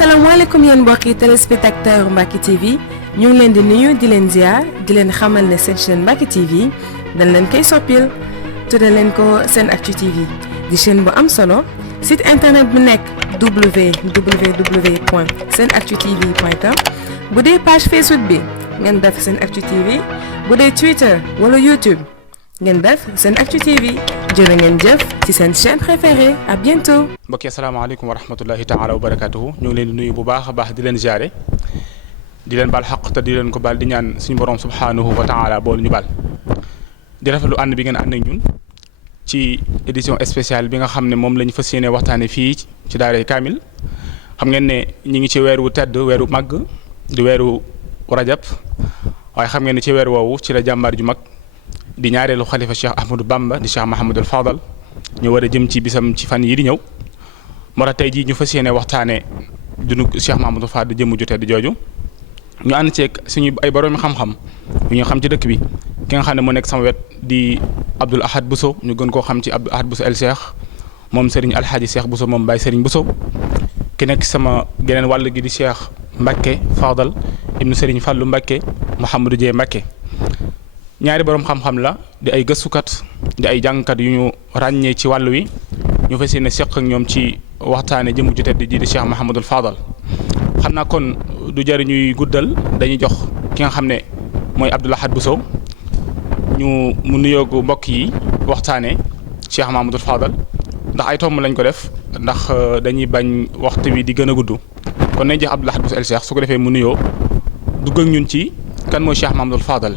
asalaamaaleykum yéen mbokki téléspectateur Mbacke TV ñu ngi leen di nuyu di leen ziar di leen xamal ne seen chaîne Mbacke TV dañ leen koy soppil tudde leen ko SENactu TV di chaîne bu am solo site internet bu nekk www.senactutv.com bu dee page Facebook bi ngeen def SENactu TV bu dee Twitter wala YouTube ngeen def SENactu TV jërë ngeen jëf ci seen chaîne préférée à bientôt. mbokk yi asalaamaaleykum wa rahmatullahi taala wa barakatuhu ñu ngi leen di nuyu bu baax a baax di leen jaare di leen baal xaq te di leen ko baal di ñaan suñu borom subhanahu wa taala boolu ñu baal di rafetlu ànd bi ngeen ànd ak ñun ci édition spéciale bi nga xam ne moom la ñu fas yéene waxtaane fii ci daaray Kaamil xam ngeen ne ñi ngi ci weeru tedd weeru màgg di weeru rajab waaye xam ngeen ne ci weer woowu ci la jàmbaar ju mag di ñaareelu xalifa Cheikh Ahmadou Bamba di Cheikh Mahamadul Fadal ñu war a jëm ci bisam ci fan yi di ñëw moo tax tey jii ñu fas yéene waxtaane dunu Cheikh Mahamadul Fadal jëmm ju tedd jooju ñu ànd ceeg suñu ay boroomi xam-xam yu ñu xam ci dëkk bi ki nga xam ne mu nekk sama wet di Abdoul Ahad Bousso ñu gën koo xam ci Abdoul Ahad Bousso el Cheikh moom Serigne Alhaji Cheikh Bousso moom Baye Serigne Bousso ki nekk sama geneen wàll gi di Cheikh Mbacke Fadal ibnu Serigne Fallou Mbacke Mouhamadou Dieye Mbacke ñaari borom xam-xam la di ay gëstukat di ay jàngkat yu ñu ràññee ci wàll wi ñu fas yéene seq ak ñoom ci waxtaane jëmu ju tedd ji di Cheikh Mahamadul Fadal xam naa kon du jar ñuy guddal dañuy jox ki nga xam ne mooy Abdoul Ahad Bousso mu nuyoogu mbokk yi waxtaane Cheikh Mahamadul Fadal ndax ay tomb lañ ko def ndax dañuy bañ waxtu wi di gën a gudd kon nañ jox Abdoul Ahad Bousso el Cheikh su ko defee mu nuyoo dugg ak ñun ci kan mooy Cheikh Mahamadul Fadal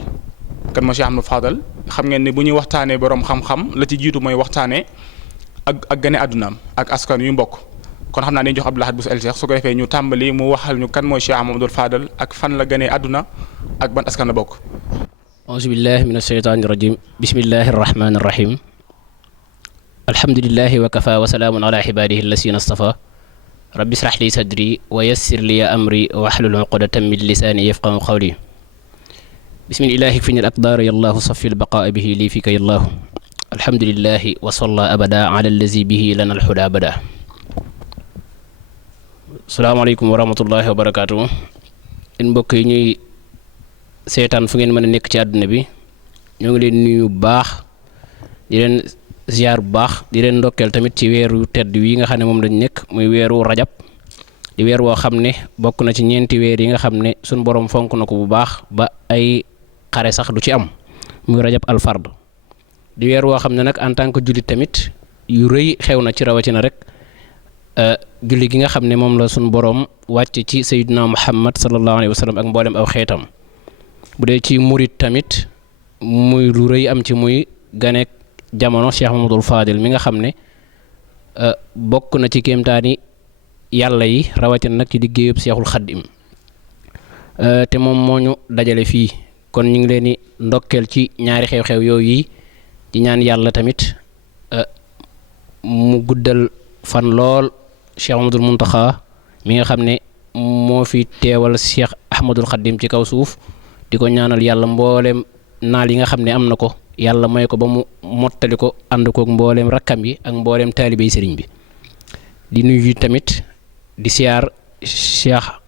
kan mooy Cheikh Mahamadul Fadal xam ngeen ne bu ñuy waxtaanee borom xam-xam la ci jiitu mooy waxtaanee ak gane àddunaam ak askan yu mbokk kon xam naa dañuy jox Abdoul Ahad Bousso el Cheikh su ko defee ñu tàmbali mu waxal ñu kan mooy Cheikh Mahamadul Fadal ak fan la ganee àdduna ak ban askan la bokk. auzu billahi min asheytaani rajim bismillahi arrahmani arrahim alhamdulillahi wa kafa wa salaamun ala ibadihi allasina astafa rabbi israh li sadri wa yassir li amri wahlul uqdatan min lisani yafqahu qawli bismillahi fi al aqdar yallahu safi al baqa bihi li fika yallahu alhamdulillahi wa salla abada ala allazi bihi lana alhuda abada. Asalaamaaleykum wa rahmatullahi wa barakaatu. in mbokk yi ñuy seetaan fu ngeen mën a nekk ci àdduna bi ñoo ngi leen nuyu bu baax di leen ziar bu baax di leen ndokkeel tamit ci weeru tedd wi nga xam ne moom lañ nekk muy weeru rajab di weer woo xam ne bokk na ci ñeenti weer yi nga xam ne suñ borom fonk na ko bu baax ba ay xare sax du ci am muy rajab alfard di weer woo xam ne nag en tant que jullit tamit yu rëy xew na ci rawatina rek julli gi nga xam ne moom la suñ borom wàcc ci sayyidina Muhammad sallallahu alayhi wa sallam ak mboolem aw xeetam bu dee ci murit tamit muy lu rëy am ci muy ganeek jamono Cheikh Mamadul Fadil mi nga xam ne bokk na ci kéemtaani yàlla yi rawatina nag ci liggéeyub Seexul Xaddim te moom moo ñu dajale fii kon ñu ngi leen di ndokkeel ci ñaari xew-xew yooyu yi di ñaan yàlla tamit mu guddal fan lool Cheikh Mamadul Muntaxa mi nga xam ne moo fi teewal Cheikh Ahmadul Xaddim ci kaw suuf di ko ñaanal yàlla mboolem naal yi nga xam ne am na ko yàlla may ko ba mu mottali ko ànd kook mboolem rakkam yi ak mboolem taalibey sëriñ bi di nuyu tamit di siyaar Cheikh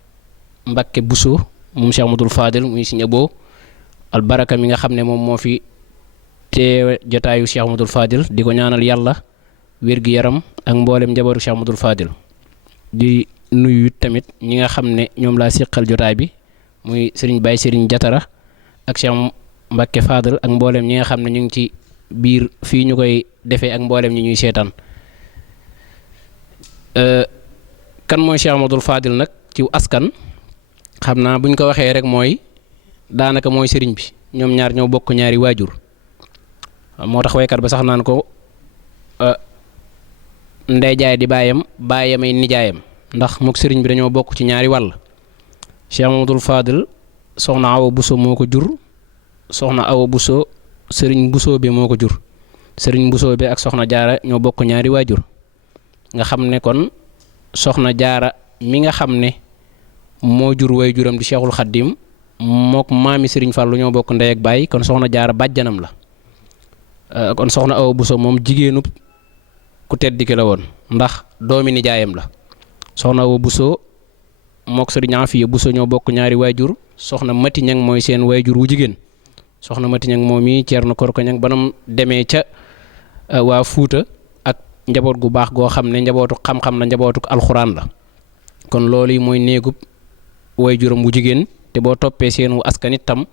Mbacke Bousso moom Cheikh Mamadul Fadil muy Sëriñ Abo albaraka mi nga xam ne moom moo fi teewe jotaayu Cheikh Mamadul Fadil di ko ñaanal yàlla wér-gi-yaram ak mboolem njabootu Cheikh Mamadul Fadil di nuyu tamit ñi nga xam ne ñoom laa siqal jotaay bi muy Serigne Baye Serigne Jatara ak Cheikh Mbacke Fadil ak mboolem ñi nga xam ne ñu ngi ci biir fii ñu koy defee ak mboolem ñi ñuy seetaan kan mooy Cheikh Mamadul Fadil nag ci askan xam naa buñ ko waxee rek mooy daanaka mooy sëriñ bi ñoom ñaar ñoo bokk ñaari waajur moo tax waykat ba sax naan ko ndey jaay di baayamay nijaayam ndax mook sëriñ bi dañoo bokk ci ñaari wàll Cheikh Mamadul Fadil soxna Awa Bousso moo ko jur soxna Awa Bousso sëriñ Bousso bi moo ko jur sëriñ Bousso bi ak soxna Jaara ñoo bokk ñaari waajur nga xam ne kon soxna Jaara mi nga xam ne moo jur waajuram di Cheikhul Xaddim mook maami sëriñ Fàllu ñoo bokk ndey ak baay kon soxna Jaara bàjjanam la kon soxna Awa Bousso moom jigéenu ku tedd ki la woon ndax doomi nijaayam la soxna Awa Bousso mook sëriñ Afiya Buso ñoo bokk ñaari waajur soxna Mati Ñang mooy seen waajur wu jigéen soxna Mati Ñang moom yi Ceerno Korka Ñang banam demee ca waa Fuuta ak njaboot gu baax goo xam ne njabootu xam-xam la njabootu alxuraan la kon loolu yi mooy néegub waajuram wu jigéen te boo toppee seenu askan itam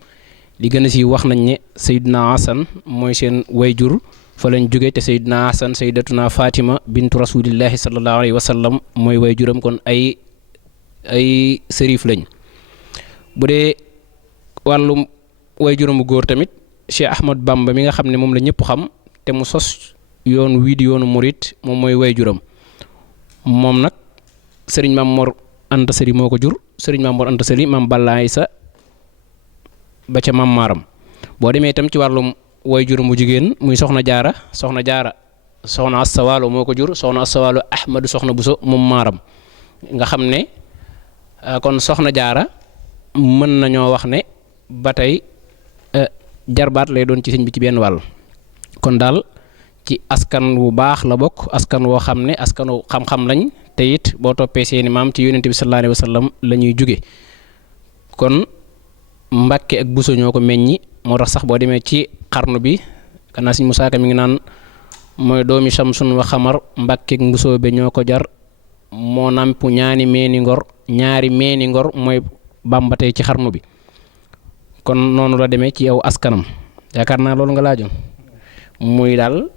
li gën a si wax nañ ne Seydina Hasan mooy seen waajur fa lañ jóge te Seydina Hasan Sayyidatuna Fatima bintu rasulillahi sallallahu alayhi wa sallam mooy waajuram kon ay sërif lañ bu dee wàllum waajuram bu góor tamit Cheikh Ahmad Bamba mi nga xam ne moom la ñëpp xam te mu sos yoon wii di yoonu murit moom mooy waajuram moom nag sëriñ Maam Mor Anta Sali moo ko jur sëriñ Maam Mor Anta Sali Maam Balla Aysa ba ca Maam Maaram boo demee itam ci wàllum waajuram bu jigéen muy soxna jaara soxna Assawaalo moo ko jur soxna Assawaalo Ahmadu soxna Buso moom Maaram nga xam ne kon soxna jaara mën nañoo wax ne ba tey jarbaat lay doon ci sëñ bi ci benn wàll kon daal ci askan wu baax la bokk askan woo xam ne askanu xam-xam lañ te it boo toppee seeni maam ci yonent bi sallallahu alayhi wa sallam la ñuy jóge kon Mbàkke ak Buso ñoo ko meññi moo tax sax boo demee ci xarnu bi kanaa Sëñ Musaa Ka mi ngi naan mooy doomi Samsun wa Xamar Mbàkke ak Mbusoobe ñoo ko jar moo nampu ñaari meeni ngor mooy Bàmba tey ci xarnu bi kon noonu la demee ci yow askanam yaakaar naa loolu nga laajoon muy daal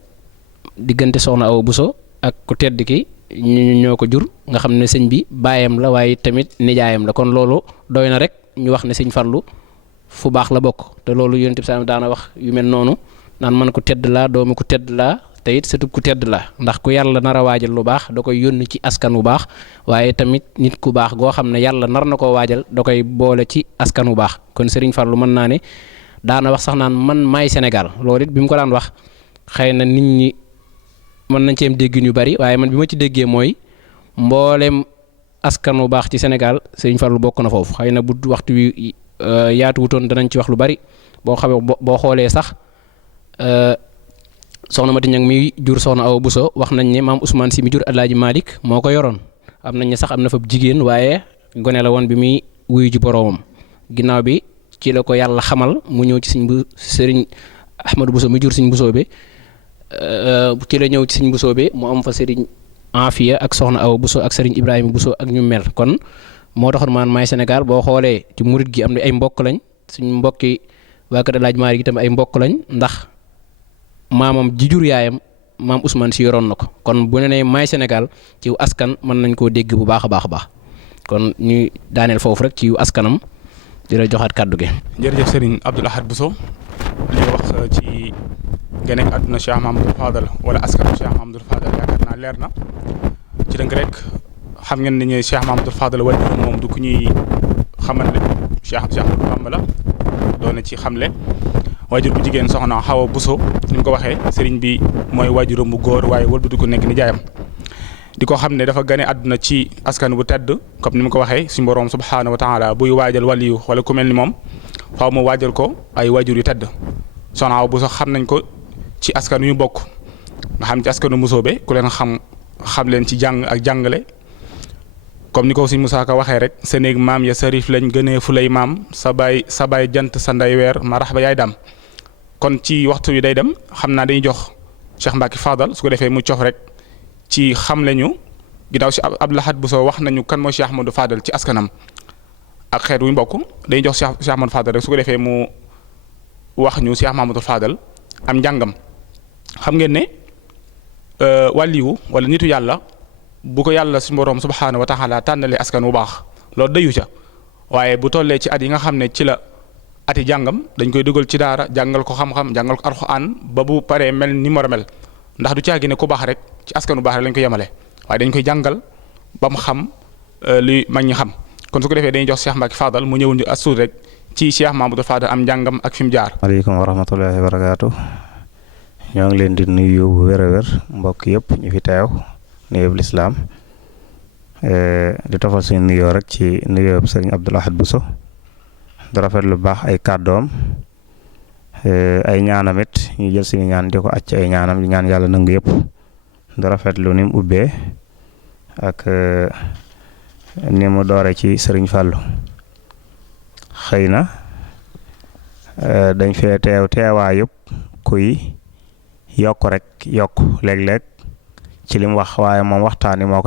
diggante soxna Awa Buso ak ku tedd ki ñoo ko jur nga xam ne sëñ bi baayam la waaye tamit nijaayam la kon loolu doy na rek ñu wax ne sëñ Fallu fu baax la bokk te loolu Yonent bi sallallahu daana wax yu mel noonu naan man ku tedd laa doomi ku tedd laa te it surtout ku tedd laa ndax ku yàlla nar a waajal lu baax da koy yónni ci askan wu baax waaye tamit nit ku baax goo xam ne yàlla nar na koo waajal da koy boole ci askan wu baax kon Sëriñ Fallu mën naa ne daana wax sax naan man maay Sénégal loolu it bi mu ko daan wax xëy na nit ñi mën nañ ci am déggin yu bari waaye man bi ma ci déggee mooy mboolem askan wu baax ci Sénégal Sëriñ Fallu bokk na foofu xëy na bu waxtu wi yaatu wutoon danañ ci wax lu bari boo xamee boo xoolee sax soxna Mati Ñang mi jur soxna Awa Buso wax nañ ne maam Ousmane Si mi jur Alaaji Malik moo ko yoroon am nañ ne sax am na fa jigéen waaye gone la woon bi muy wuyu ji boroomam ginnaaw bi ci la ko yàlla xamal mu ñëw ci sëriñ Ahmadu Buso mi jur Sëriñ Busoobe ci la ñëw ci Sëriñ Busoobe mu am fa sëriñ Afiya ak soxna Awa Buso ak sëriñ Ibrahima Buso ak ñu mel kon moo taxoon man maay Sénégal boo xoolee ci murit gi am na ay mbokk lañ suñ mbokki waa kër Alaaji Maalik itam ay mbokk lañ ndax maamam ji jur yaayam maam Ousmane Si yoroon na ko kon bu ne nee maay Sénégal ci askan mën nañ koo dégg bu baax a baax a baax kon ñuy daaneel foofu rek ci askanam di la joxaat kàddu gi. jërëjëf Serigne Abdoul Ahad Bousso li nga wax ci geneek àdduna Cheikh Mahamadou Fadal wala askanu Cheikh Mahamadou Fadal yaakaar naa leer na ci dënk rek xam ngeen ne Cheikh Mahamadou Fadal wala moom du ku ñuy xamal ne Cheikh Ahmadou Bamba la doon na ci xamle. waajur bu jigéen soxna Awa Buso ni mu ko waxee sëriñ bi mooy waajuram bu góor waaye wëlbatu ko nekk nijaayam di ko xam ne dafa gane àdduna ci askan bu tedd comme ni mu ko waxee suñu borom subhaanahu wa taala buy waajal waliyu wala ku mel ni moom faaw mu waajal ko ay waajur yu tedd soxna Awa Buso xam nañ ko ci askan yu bokk nga xam ci askanu Musoobe ku leen xam leen ci jàng ak jàngale comme ni ko Sëriñ Musaa Ka waxee rek sa néeg maam ya sarif lañ gënee fu lay maam sa baay jant sa nday weer ma rax ba yaay dam kon ci waxtu wi day dem xam naa dañuy jox Cheikh Mbacke Fadal su ko defee mu cof rek ci xamle ñu ginnaaw si Abdoul Ahad Bousso wax nañu kan mooy Cheikh Ahmadou Fadal ci askanam ak xeet wu mbokk dañuy jox Cheikh Ahmadou Fadal rek su ko defee mu wax ñu Cheikh Ahmadou Fadal am njàngam xam ngeen ne wàlliwu wala nitu yàlla bu ko yàlla suñu borom subhaanahu wa taala tànnalee askan wu baax loolu dayu ca waaye bu tollee ci at yi nga xam ne ci la ati jàngam dañ koy dugal ci daara jàngal ko xam-xam jàngal ko alxuraan ba bu paree mel ni mu war a mel ndax du caagi ne ku baax rek ci askan wu baax rek lañ koy yemale waaye dañ koy jàngal ba mu xam li mag ñi xam kon su ko defee dañuy jox Cheikh Mbacke Fadal mu ñëwul ñu assuut rek ci Cheikh Mamadou Fadal am njàngam ak fi mu jaar. waaleykum wa rahmatullahi wa barakaatu ñoo ngi leen di nuyu bu wér a wér mbokk yëpp ñu fi teew nuyoo bu lislaam di tofal suñu nuyoo rek ci nuyoo bu sëriñ Abdoul Ahad Bousso di rafet lu baax ay kàddoom ay ñaanam it ñu jël suñu ñaan di ko acc ay ñaanam di ñaan yàlla nangu yëpp di rafet lu ni mu ubbee ak ni mu doore ci sëriñ Fàllu xëy na dañ fee teewaayub kuy yokk rek yokk léeg-léeg ci lim wax waaye moom waxtaan wi moo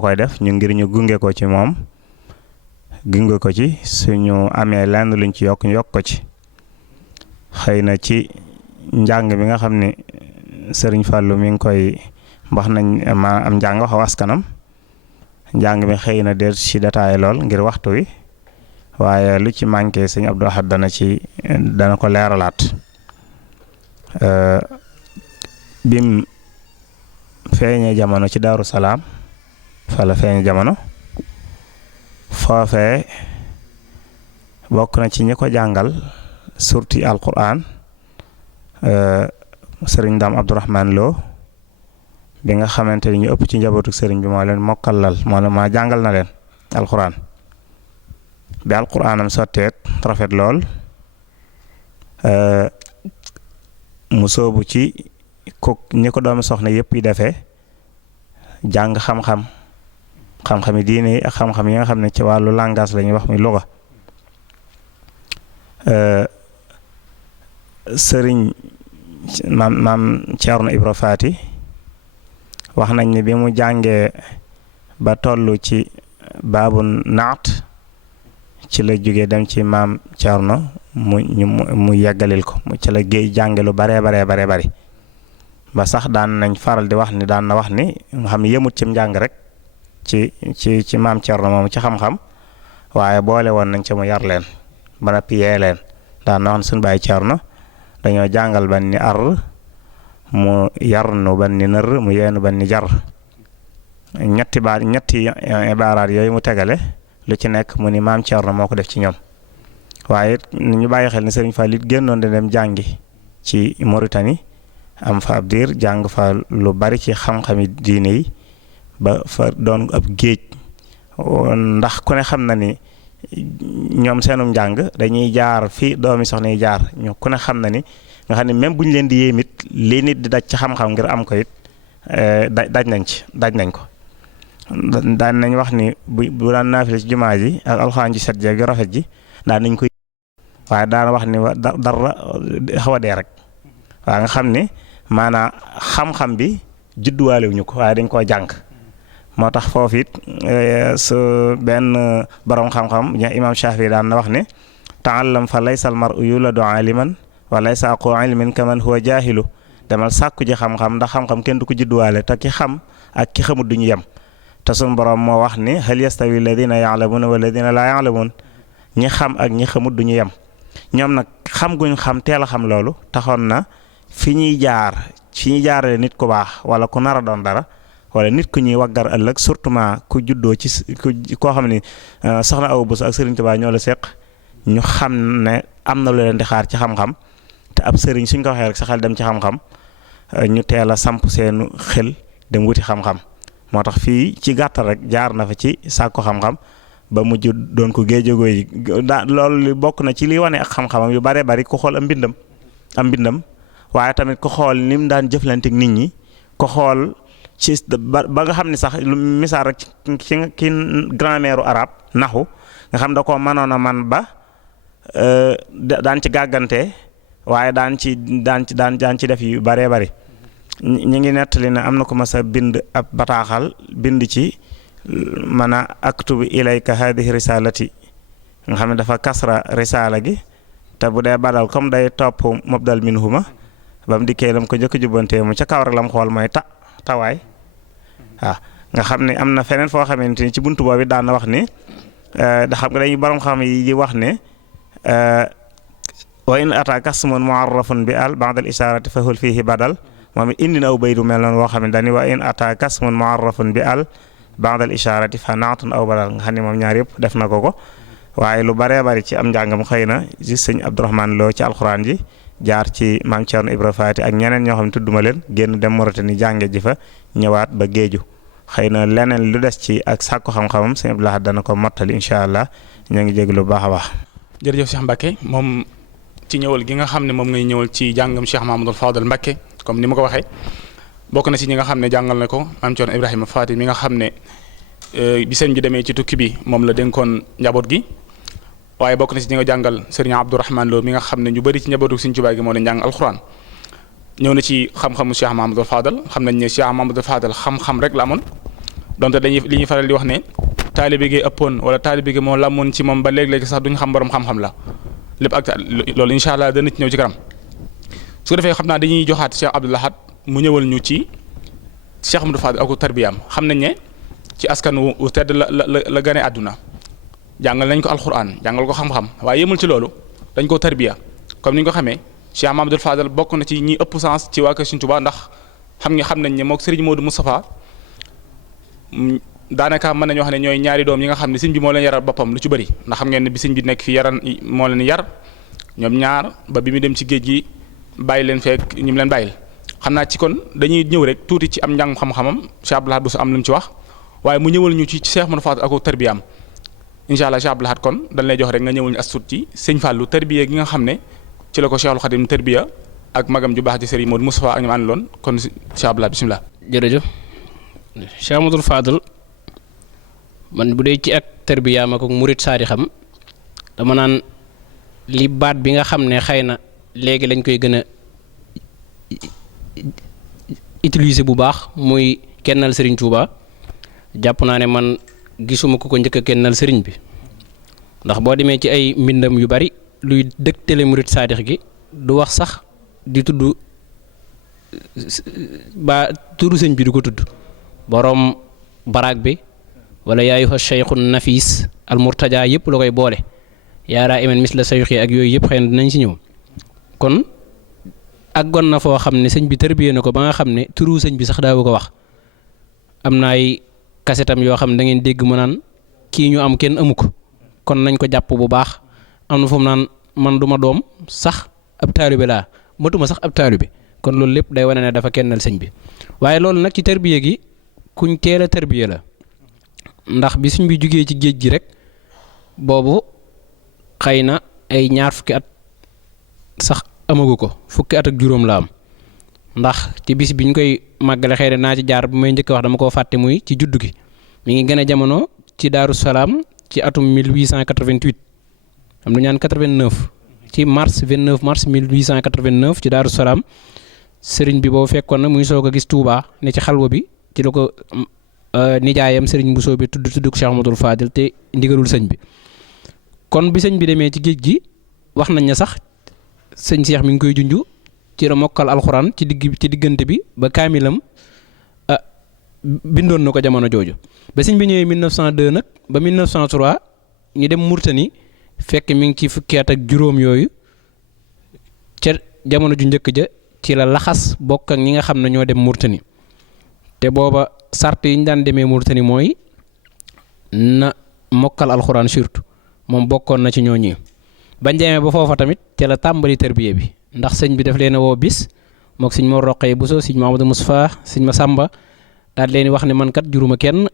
koy def ñu ngir ñu gunge ko ci moom gunge ko ci suñu amee lenn luñ ci yokk ñu yokk ko ci xëy na ci njàng mi nga xam ne sëriñ Fàllu mi ngi koy wax nañ ma am njàng wax askanam njàng mi xëy na der ci détaillé lool ngir waxtu wi waaye lu ci manqué sëñ Abdou Ahad dana ko leeralaat bim feeñee jamono ci Daaru Salaam fa la feeñee jamono foofee bokk na ci ñi ko jàngal surtout alquran sëriñ Dame Abdourahmane Lo bi nga xamante ni ñu ëpp ci njabootu sëriñ bi moo leen mokkalal moo jàngal na leen alquran bi alquranam sotteet rafet lool mu soobu ci ñi ko doomi soxna yëpp yi defee jàng xam-xami diine yi ak xam-xam yi nga xam ne ci wàllu langage la ñuy wax muy luga sëriñ maam Ceerno Ibra Faati wax nañ ne bi mu jàngee ba toll ci baabu naat ci la jógee dem ci maam Ceerno mu yeggalil ko ci la géej jànge lu baree bari ba sax daan nañ faral di wax ni daan na wax ni nga xam ne yëmut ci njàng rek ci maam Ceerno moom ci xam-xam waaye boole woon nañ ci mu yar leen ba noppi yee leen daan na wax ne suñu baay Ceerno dañoo jàngal ban ni ar mu yar nu ban ni nër mu yeenu ban ni jar ñetti baaraat yooyu mu tegale lu ci nekk mu ni maam Ceerno moo ko def ci ñoom waaye ñu bàyyi xel ni sëriñ Fall it génnoon de dem jàngi ci Mauritanie am fa ab diir jàng fa lu bari ci xam-xami diine yi ba fa doon ab géej ndax ku ne xam na ni ñoom seenum njàng dañuy jaar fii doomi soxna yi jaar ñu ku ne xam na ni nga xam ne même bu ñu leen di yéem it lii nit di daj ci xam-xam ngir am ko it daj nañ ko daan nañ wax ni bu daan naafile ci jumaa ji ak alxuraan ji set jeeg yu rafet ji daan nañ koy waaye daan wax ni dara xaw a dee rek waaye nga xam ni maanaam xam-xam bi judduwaale wuñu ko waaye dañ koo jàng moo tax foofu it su benn borom xam-xam imaam Shaafi daan na wax ne taallam fa laysa al mar'u yuladu aliman wa laysa aqu ilmin kaman huwa jaahilu demal sàkku ji xam-xam ndax xam-xam kenn du ko judduwaale te ki xam ak ki xamut duñu yem te suñu borom moo wax ni hal yastawi alladina yaalamuuna walladina laa yaalamuun ñi xam ak ñi xamut duñu yem ñoom nag xam guñ xam teel a xam loolu taxoon na fi ñuy jaarale nit ku baax wala ku nar a doon dara wala nit ku ñuy waggar ëllëg surtout ku juddoo ci koo xam ne soxna Awa Bousso ak Serigne Touba ñoo la seq ñu xam ne am na lu leen di xaar ci xam-xam te ab sëriñ suñ ko waxee rek sa xel dem ci xam-xam ñu teel a samp seenu xel dem wuti xam-xam moo tax fii ci gàttal rek jaar na fa ci sàkku xam-xam ba mujj doon ko géejagoo yi loolu bokk na ci li wane ak xam-xamam yu bare bari ku xool am mbindam waaye tamit ku xool ni mu daan jëflanteeg nit ñi ku xool ci ba nga xam ne sax lu misaal rek ci grammaire arabe naxu nga xam da ko mënoon a man ba daan ci gàggante waaye daan ci def yu baree bari ñu ngi nettali ne am na ko mas a bind ab bataaxal bind ci man a aktubu ilayka hadihi risalati nga xam ne dafa kasra risala gi te bu dee badal comme day topp mubdal minhuma ba mu dikkee lam ko njëkk jubbantee mu ca kaw rek lam xool mooy tawaay waaw nga xam ne am na feneen foo xamante ni ci buntu boobu daan na wax ni da xam nga dañuy borom xam yi di wax ne wa in ataaka ismun mu'arrafun bi al ba'da al isharati fa hul fihi badal moom it indi na aw baydu mel noonu woo xam ne dañuy wa in ataaka ismun mu'arrafun bi al ba'da al isharati fa naatun aw badal nga xam ne moom ñaar yëpp def na ko waaye lu baree bari ci am njàngam xëy na ci sëñ Abdourahmane Lo ci alxuraan ji jaar ci maam Ceerno Ibra Faati ak ñeneen ñoo xam ne tudduma leen génn dem Mauritanie jànge ji fa ñëwaat ba géeju xëy na leneen lu des ci ak sàkku xam-xamam sëñ Abdou Lahad dana ko mottali incha allah ñoo ngi jéglu bu baax a baax. jërëjëf Cheikh Mbacke moom ci ñëwal gi nga xam ne moom ngay ñëwal ci jàngam Cheikh Mahamadou Fadal Mbacke comme ni ma ko waxee bokk na ci ñi nga xam ne jàngal na ko maam Ceerno Ibrahima Faati mi nga xam ne bi sëñ bi demee ci tukki bi moom la dénkoon njaboot gi waaye bokk na ci ñi nga jàngal sëriñ Abdourahmane Lo mi nga xam ne ñu bëri ci njabootu sëriñ Tuubaa gi moo leen jàng alxuraan ñëw na ci xam-xamu Cheikh Mahamadou Fadal xam nañ ne Cheikh Mahamadou Fadal xam-xam rek la amoon donte li ñuy faral di wax ne taalibe gi ëppoon wala taalibe gi moo lamoon ci moom ba léeg-léegi sax duñ xam borom xam-xam la lépp ak loolu incha allah dana ci ñëw ci kanam su ko defee xam naa dañuy joxaat Cheikh Abdou Lahad mu ñëwal ñu ci Cheikh Mahamadou Fadal ak tarbiyaam xam nañ ne ci askan wu tedd la gane àdduna jàngal nañ ko alxuraan jàngal ko xam-xam waaye yemul ci loolu dañ koo tarbiya comme ni ñu ko xamee Cheikh Mahamadou Fadal bokk na ci ñi ëpp sens ci waa kër Sëriñ Tuubaa ndax xam nañ ne mook Serigne Modou Moustapha daanaka mën nañu wax ne ñooy ñaari doom yi nga xam ne sëñ bi moo leen yaral boppam lu ci bëri ndax xam ngeen ne bi sëñ bi nekk fi yaran moo leen yar ñoom ñaar ba bi mu dem ci géej gi bàyyi leen fekk ñi mu leen bàyyil xam naa ci kon dañuy ñëw rek tuuti ci am njàng xam-xamam Cheikh Abdou Lahad bu su am lu mu ci wax waaye mu ñëwal ñu ci Cheikh Mahamadou Fadal ak tarbiyaam incha allah Cheikh Abdou Lahad kon dañ lay jox rek nga ñëwal ñu as tuut ci sëñ Fallou tarbiya gi nga xam ne ci la ko Cheikhul Khadim tarbiya ak magam ju baax ci Serigne Modou Moustapha ak ñu àndaloon kon Cheikh Abdou Lahad bismillah. jërëjëf Cheikh Mahamadou Fadal man bu dee ci ak tarbiyaam ak murit saadi xam dama naan li baat bi nga xam ne xëy na léegi lañ koy gën a utiliser bu baax muy kennal Serigne Touba jàpp naa ne man gisuma ko njëkk a kennal Serigne bi ndax boo demee ci ay mbindam yu bari luy dëgtale murit saadix gi du wax sax di tudd ba turu sëñ bi du ko tudd boroom baraag bi wala yaayuha cheikhun nafis al murtaja yëpp la koy boole yaaraa imen mis la sayuxi ak yooyu yëpp xëy na dinañ si ñëw kon àggoon na foo xam ne sëñ bi tërbiyee na ko ba nga xam ne turu sëñ bi sax daawu ko wax am na ay kasetam yoo xam ne da ngeen dégg mu naan kii ñu am kenn amu ko kon nañ ko jàpp bu baax am na fu mu naan man duma doom sax ab taalibe laa matuma sax ab taalibe kon loolu lépp day wane ne dafa kennal sëñ bi waaye loolu nag ci tërbiye gi kuñ teel a tërbiye la ndax bi sëñ bi jugee ci géej gi rek boobu xëy na ay ñaar fukki at sax amagu ko fukki at ak juróom la am ndax ci bis biñ koy màggale xëy na naa ci jaar bu may njëkk wax dama koo fàtte muy ci juddu gi mi ngi gën a jamono ci Daaru Salaam ci atum 1888 am na ñaan 89 ci mars 29 mars 1889 ci Daaru Salaam sëriñ bi boobu fekkoon na muy soog a gis Touba ne ci xalwa bi ci la ko nijaayam sëriñ Bousso bi tudd Cheikh Mahamadou Fadal te ndigalul sëñ bi kon bi sëñ bi demee ci géej gi wax nañ ne sax sëñ Cheikh mi ngi koy junj ci la mokkal alxuraan ci diggante bi ba kaamilam bindoon na ko jamono jooju ba sëñ bi ñëwee 1902 nag ba 1903 ñu dem Murtani fekk mi ngi ci fukki at ak juróom yooyu ca jamono ju njëkk ja ci la laxas bokk ak ñi nga xam ne ñoo dem Murtani te booba sart yi ñu daan demee Murtani mooy na mokkal alxuraan surtout moom bokkoon na ci ñooñi bañ demee ba foofa tamit ci la tàmbali tarbiya bi ndax sëñ bi daf leen a woo bis mook sëñ Mor Roqee Bousso sëñ Mamadou Moustapha sëñ Massamba daal leen wax ne man kat juruma kenn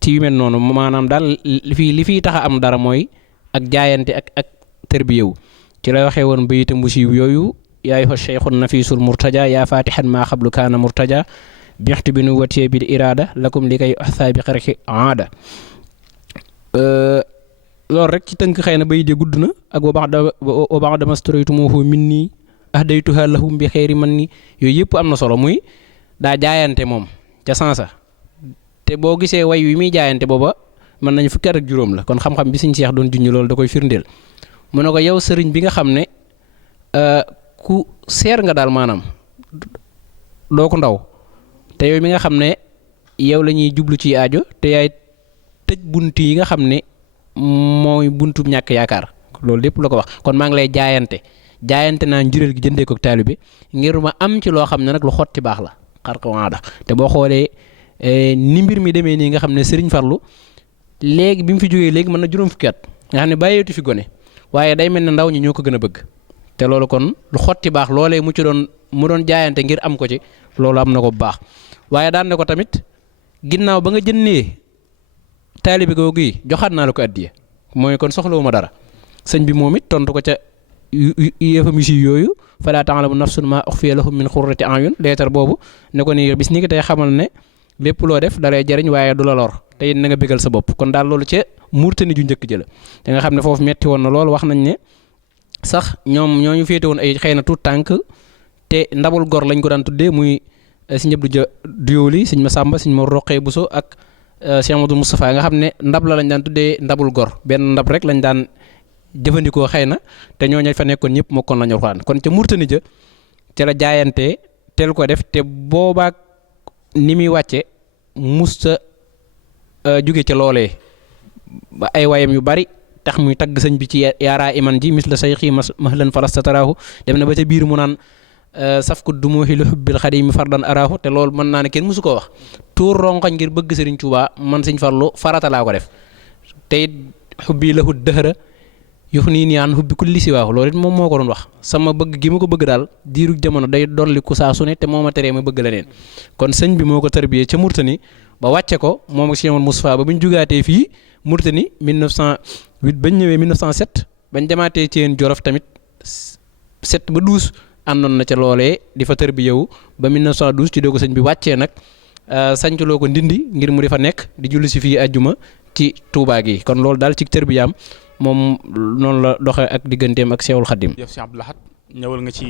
ci yu mel noonu maanaam daal li fiy tax a am dara mooy ak jaayante ak tarbiyewu ci la waxee woon bayitam bu siiw yooyu yaa ayyuha cheikhun nafisul murtaja yaa fatihan maa xablu kaana murtaja bixtu bi nu watiyee bil irada lakum li kay axsa bi xarki aada loolu rek ci tënk xëy na bayit ya gudd na ak wa ba'da mastaraytumuhu minni ahdaytuha lahum bi xeyri man ni yooyu yëpp am na solo muy daa jaayante moom ca sansa te boo gisee way wi muy jaayante booba mën nañu fukki at ak juróom la kon xam-xam bi Sëñ Seex doon junj loolu da koy firndeel mu ne ko yow sëriñ bi nga xam ne ku seer nga daal maanaam doo ko ndaw te yow mi nga xam ne yow la ñuy jublu ci aajo te yaay tëj bunt yi nga xam ne mooy buntu ñàkk yaakaar loolu lépp la ko wax kon maa ngi lay jaayante naa njureel gi jëndee ko taalibe ngir ma am ci loo xam ne nag lu xotti baax la xar ko waada te boo xoolee ni mbir mi demee nii nga xam ne Serigne Farlu léegi bi mu fi jógee léegi mën na juróom fukki at nga xam ne bàyyeetu fi gone waaye day mel ne ndaw ñi ñoo ko gën a bëgg te loolu kon lu xotti baax loolee mu doon jaayante ngir am ko ci loolu am na ko bu baax waaye daan ne ko tamit ginnaaw ba nga jëndee taalibe googu yi joxaat naa la ko addiya mooy kon soxlawuma dara sëñ bi moom it tontu ko ca yëfam si yooyu falaa ta'lamu nafsun maa uxfiya lahum min qurrati a'yun leetar boobu ne ko ni bis ni ki tey xamal ne lépp loo def dalay jariñ waaye du la lor te it na nga bégal sa bopp kon daal loolu ca Mauritanie ju njëkk jëla te nga xam ne foofu metti woon na loolu wax nañ ne sax ñoom ñooñu féete woon ay xëy na tuut tànk te ndabul gor lañ ko daan tuddee muy sëñ Abdou Dia Dioli sëñ Massamba sëñ Mor Roqee Bousso ak Cheikh Amadou Moustapha nga xam ne ndab la lañ daan tuddee ndabul gor benn ndab rek lañ daan jëfandikoo xëy na te ñooñu fa nekkoon ñëpp mokkoon nañu Alxuraan kon ca Mauritanie ja ca la jaayante teel ko def te boobaak ni muy wàcce musta jóge ca loolee ba ay wayam yu bari tax muy tagg sëñ bi ci yaaraa iman ji mis la say xii mahlan falasta taraahu dem na ba ca biir mu naan safku dumuuhi li hubbil xadimi fardan araahu te loolu mën naa ne kenn mësu koo wax tuur rongoñ ngir bëgg Sëriñ Tuubaa man Sëñ Fallu farata laa ko def te it xubbi lahu dëhëra yux nii niyaan hubbi kulli si waaxu loolu it moom moo ko doon wax sama bëgg gi ma ko bëgg daal diiru jamono day dolli ku saa su ne te moo ma teree ma bëgg la neen kon sëñ bi moo ko tarbiyee ca Mauritanie ba wàcce ko moom ak Cheikh Moustapha ba bu ñu jugaatee fii Mauritanie 1908 bañ ñëwee 1907 bañ demaatee ci yéen Jolof tamit 7 ba 12 àndoon na ca loolee di fa tarbiyewu ba 1912 ci doogu sëñ bi wàccee nag sañculoo ko ndindi ngir mu di fa nekk di julli si fii àjjuma ci Touba gi kon loolu daal ci tarbiyaam moom noonu la doxee ak digganteem ak Cheikhul Khadim. jëf Cheikh Abdou Lahad ñëwal nga ci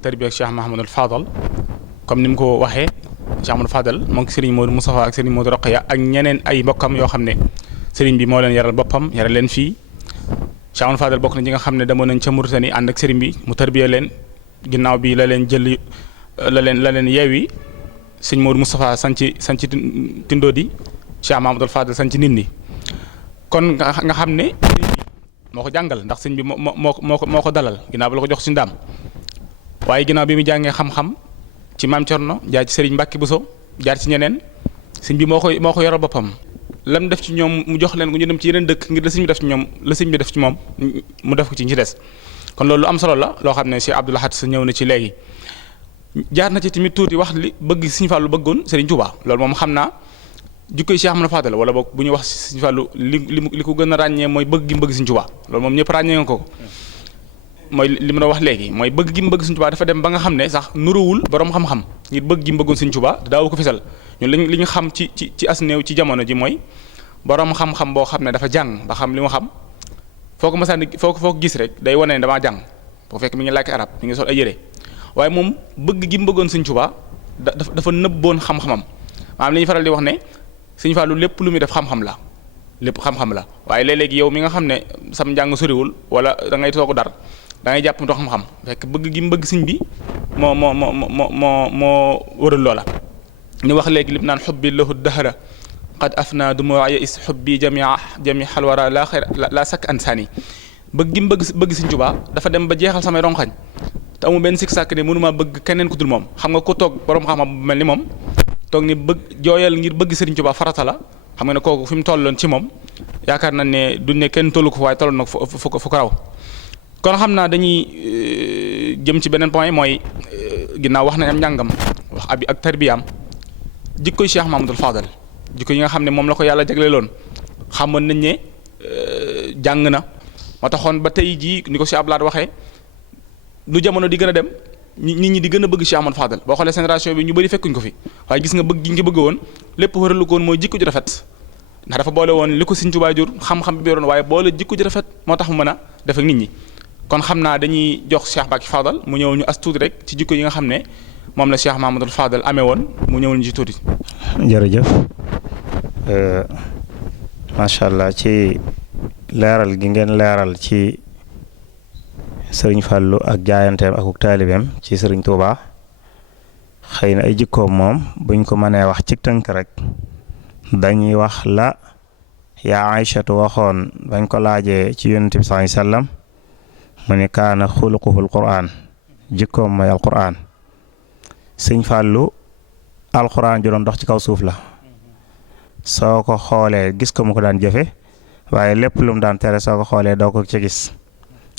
tarbiya ak Cheikh Mahamadul Fadal comme ni mu ko waxee Cheikh Mahamadul Fadal moom Serigne Modou Moustapha ak Serigne Modou Rokhaya ak ñeneen ay mbokkam yoo xam ne Serigne bi moo leen yaral boppam yaral leen fii Cheikh Mahamadul Fadal bokk na ñi nga xam ne demoon nañ ca Mauritanie ànd ak Serigne bi mu tarbiya leen ginnaaw bi la leen jël la leen yeewi Serigne Modou Moustapha sanc Tindodi Cheikh Mahamadul Fadal sanc Nindi kon nga xam ne moo ko jàngal ndax sëñ bi moo ko dalal ginnaaw bi la ko jox si ndaam waaye ginnaaw bi mu jàngee xam-xam ci maam Thierno jaar ci Serigne Mbacke Bousso jaar ci ñeneen sëñ bi moo ko yoral boppam lam def ci ñoom mu jox leen ko ñu dem ci yeneen dëkk ngir la sëñ bi def ci ñoom la sëñ bi def ci moom mu def ko ci ñi ci des kon loolu lu am solo la loo xam ne Cheikh Abdou Lahad sa ñëw na ci léegi jaar na ci tamit tuuti wax li bëgg Sëñ Fallu bëggoon Serigne Touba loolu moom xam naa jikkoy Cheikh Ahmadou Fadal wala boog bu ñu wax Sëñ Fallu li ko gën a ràññee mooy bëgg gi mu bëgg Sëñ Touba loolu moom ñëpp ràññee nga ko mooy li ma wax léegi mooy bëgg gi mu bëgg Sëñ Touba dafa dem ba nga xam ne sax nuruwul borom xam-xam ngir bëgg gi mu bëggoon Sëñ Touba daawu ko fisal ñun li ñu xam ci as néew ci jamono ji mooy borom xam-xam boo xam ne dafa jàng ba xam li mu xam foo ko masaan foo ko gis rek day wane ne damaa jàng boo fekk mi ngi làkk arab mi ngi sol ay yére waaye moom bëgg gi mu bëggoon Sëñ Touba dafa nëbboon xam-xamam maanaam li ñu faral di wax ne Sëñ Fallu lépp lu muy def xam-xam la lépp xam-xam la waaye léeg-léegi yow mi nga xam ne sam njàng soriwul wala da ngay toog dar da ngay jàpp ndox xam-xam fekk bëgg gi mu bëgg sëñ bi moo wëral loola ñu wax léegi lim naan xubbi lahu dahra qad afna dumuya is xubbi jami xalwara la sakk ansaani bëgg gi mu bëgg Sëñ Tuubaa dafa dem ba jeexal samay ronxañ te amul benn sikk sàkk ne mënuma bëgg keneen ku dul moom xam nga ko toog borom xam-xam bu mel ni moom toog ni bëgg jooyal ngir bëgg Sëriñ Tuubaa farata la xam nga ne kooku fi mu tolloon ci moom yaakaar nañ ne duñ ne kenn tollu ko fa waaye tolloon na fu ko raw kon xam naa dañuy jëm ci beneen point mooy ginnaaw wax nañ am njàngam wax abi ak tarbiyaam jikkoy Cheikh Mahamadul Fadal jikko yi nga xam ne moom la ko yàlla jagleeloon xamoon nañ ne jàng na moo taxoon ba tey jii ni ko Cheikh Abdoulaye waxee lu jamono di gën a dem nit ñi di gën a bëgg Cheikh Ahmadou Fadal boo xoolee génération bi ñu bëri fekkuñ ko fi waaye gis nga bëgg gi ñu ko bëgg woon lépp wëralu ko woon mooy jikko ju rafet ndax dafa boole woon li ko Sëñ Tuubaa jur xam-xam bi yoroon waaye boole jikko ju rafet moo tax mu mën a def ak nit ñi kon xam naa dañuy jox Cheikh Mbacke Fadal mu ñëw ñu as tuuti rek ci jikko yi nga xam ne moom la Cheikh Mahamadou Fadal amee woon mu ñëw ñu ci tuuti. jërëjëf macha allah ci leeral gi ngeen leeral ci sëriñ Fallu ak jaayanteem ak taalibeem ci sëriñ Touba xëy na ay jikkoom moom buñ ko mënee wax ci tënk rek dañuy wax la yaa Aysatu waxoon bañ ko laajee ci Yonent bi sallallahu alayhi wasallam mu ne kaana xuluquhul Qur'an jikkoom mooy alquran sëñ Fallu alquran ju doon dox ci kaw suuf la soo ko xoolee gis ko mu ko daan jëfe waaye lépp lu mu daan tere soo ko xoolee doo ko ci gis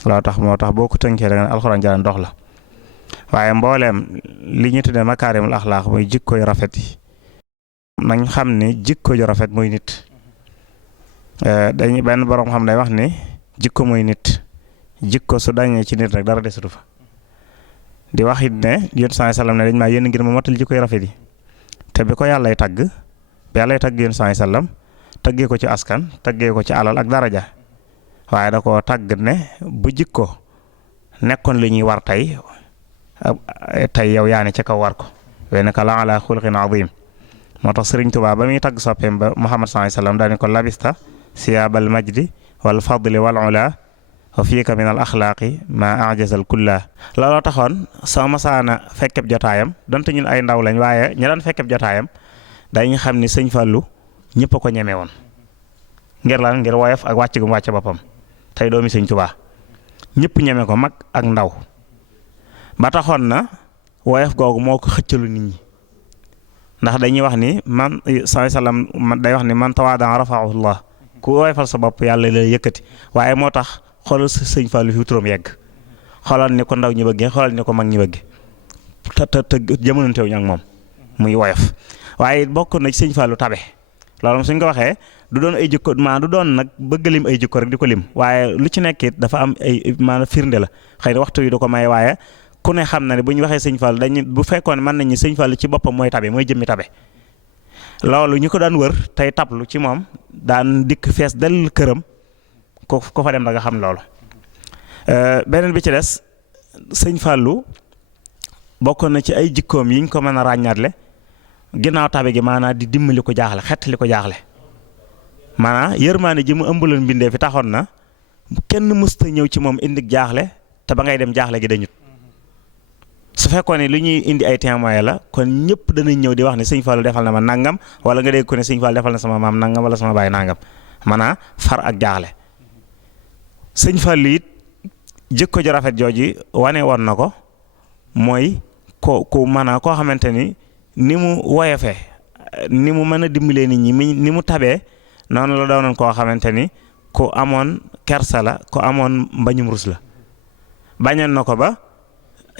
loo tax moo tax boo ko tënkee da nga ne alxuraan jaan dox la waaye mbooleem li ñu tuddee makaarimul axlaaq muy jikko yu rafet yi nañ xam ni jikko yu rafet muy nit dañuy benn borom xam day wax ni jikko muy nit jikko su dañee ci nit rek dara desatu fa di wax it ne Yonent sallallahu alayhi wasallam ne dañ maa yónni ngir ma motal jikko yu rafet yi te bi ko yàllay tagg Yonent sallallahu alayhi wasallam tëggee ko ci askan tëggee ko ci alal ak daraja waaye da koo tàggat ne bu jikko nekkoon li ñuy war tey yow yaa ne ca kaw war ko wa innaka la ala xuluqin azim moo tax Sëriñ Tuubaa ba muy tagg soppeem ba Muhammad sallallahu alayhi wasallam daani ko labista siyaabal majdi wal fadli wal ula wa fiika min al axlaaqi ma ajazal kulla looloo taxoon soo masaana fekkeb jotaayam donte ñun ay ndaw lañ waaye ñi daan fekkeb jotaayam dañu xam ni sëñ Fallou ñëpp a ko ñeme woon ngir lan ngir woyof ak wàcc gu mu wàcc boppam tey doomi sëñ Tuubaa ñëpp ñeme ko mag ak ndaw ba taxoon na woyof googu moo ko xëccalu nit ñi ndax dañuy wax ni man sallam day wax ni man tawaada rafa'ahu Allah ku woyofal sa bopp yàlla lay yëkkati waaye moo tax xoolal sëñ Fallou fi turam yegg xoolal ni ko ndaw ñi bëggee xoolal ni ko mag ñi bëggee te jamononteew ñu ak moom muy woyof waaye bokk na ci sëñ Fallou tabe loolu suñ ko waxee du doon ay jikko du doon nag bëgg lim ay jikko rek di ko lim waaye lu ci nekk it dafa am ay maanaam firnde la xëy na waxtu wi du ko may waaye ku ne xam na ne bu ñu waxee sëñ Fallou dañu bu fekkoon mën nañu sëñ Fallou ci boppam mooy tabe mooy jëmmi tabe loolu ñu ko daan wër tey tablu ci moom daan dikk fees del këram ko fa dem da nga xam loolu beneen bi ci des sëñ Fallou bokkoon na ci ay jikkoom yiñ ko mën a ràññaatle ginnaaw tabe gi maanaam di dimbali ko jaaxle xettali ko jaaxle maanaam yërmaane ji mu ëmbaloon mbindee fi taxoon na kenn mësta ñëw ci moom indi jaaxle te ba ngay dem jaaxle gi dañut su fekkoon ne lu ñuy indi ay témoin la kon ñëpp danañ ñëw di wax ne sëñ Fallou defal na ma nangam wala nga dégg ko ne sëñ Fallou defal na sama maam nangam wala sama baay nangam maanaam far ak jaaxle sëñ Fallou it jikko ju rafet jooju wane woon na ko mooy ku maanaam koo xamante ni mu woyofee ni mu mën a dimbalee nit ñi ni mu tabee noonu la doonoon koo xamante ni ku amoon kersa la ku amoon mbañum rus la bañoon na ko ba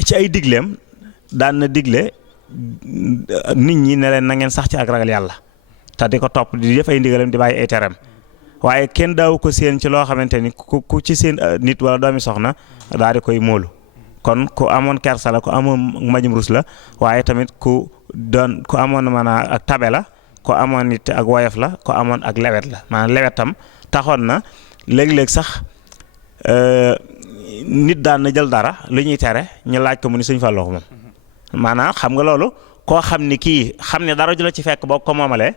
ci ay digleem daan na digle nit ñi ne leen na ngeen sax ci ak ragal yàlla te di ko topp di def ay ndigalam di bàyyi ay teram waaye kenn daaw ko séen ci loo xamante ni ku ci seen nit wala doomi soxna daal di koy móolu kon ku amoon kersa la ku amoon mbañum rus la waaye tamit ku amoon maanaam ak tabe la ku amoon nit ak woyof la ku amoon ak lewet la maanaam lewetam taxoon na léeg-léeg sax nit daan na jël dara lu ñuy tere ñu laaj ko mu ni sëñ Fallou ko moom maanaam xam nga loolu koo xam ni kii xam ne dara ju la ci fekk boo ko moomalee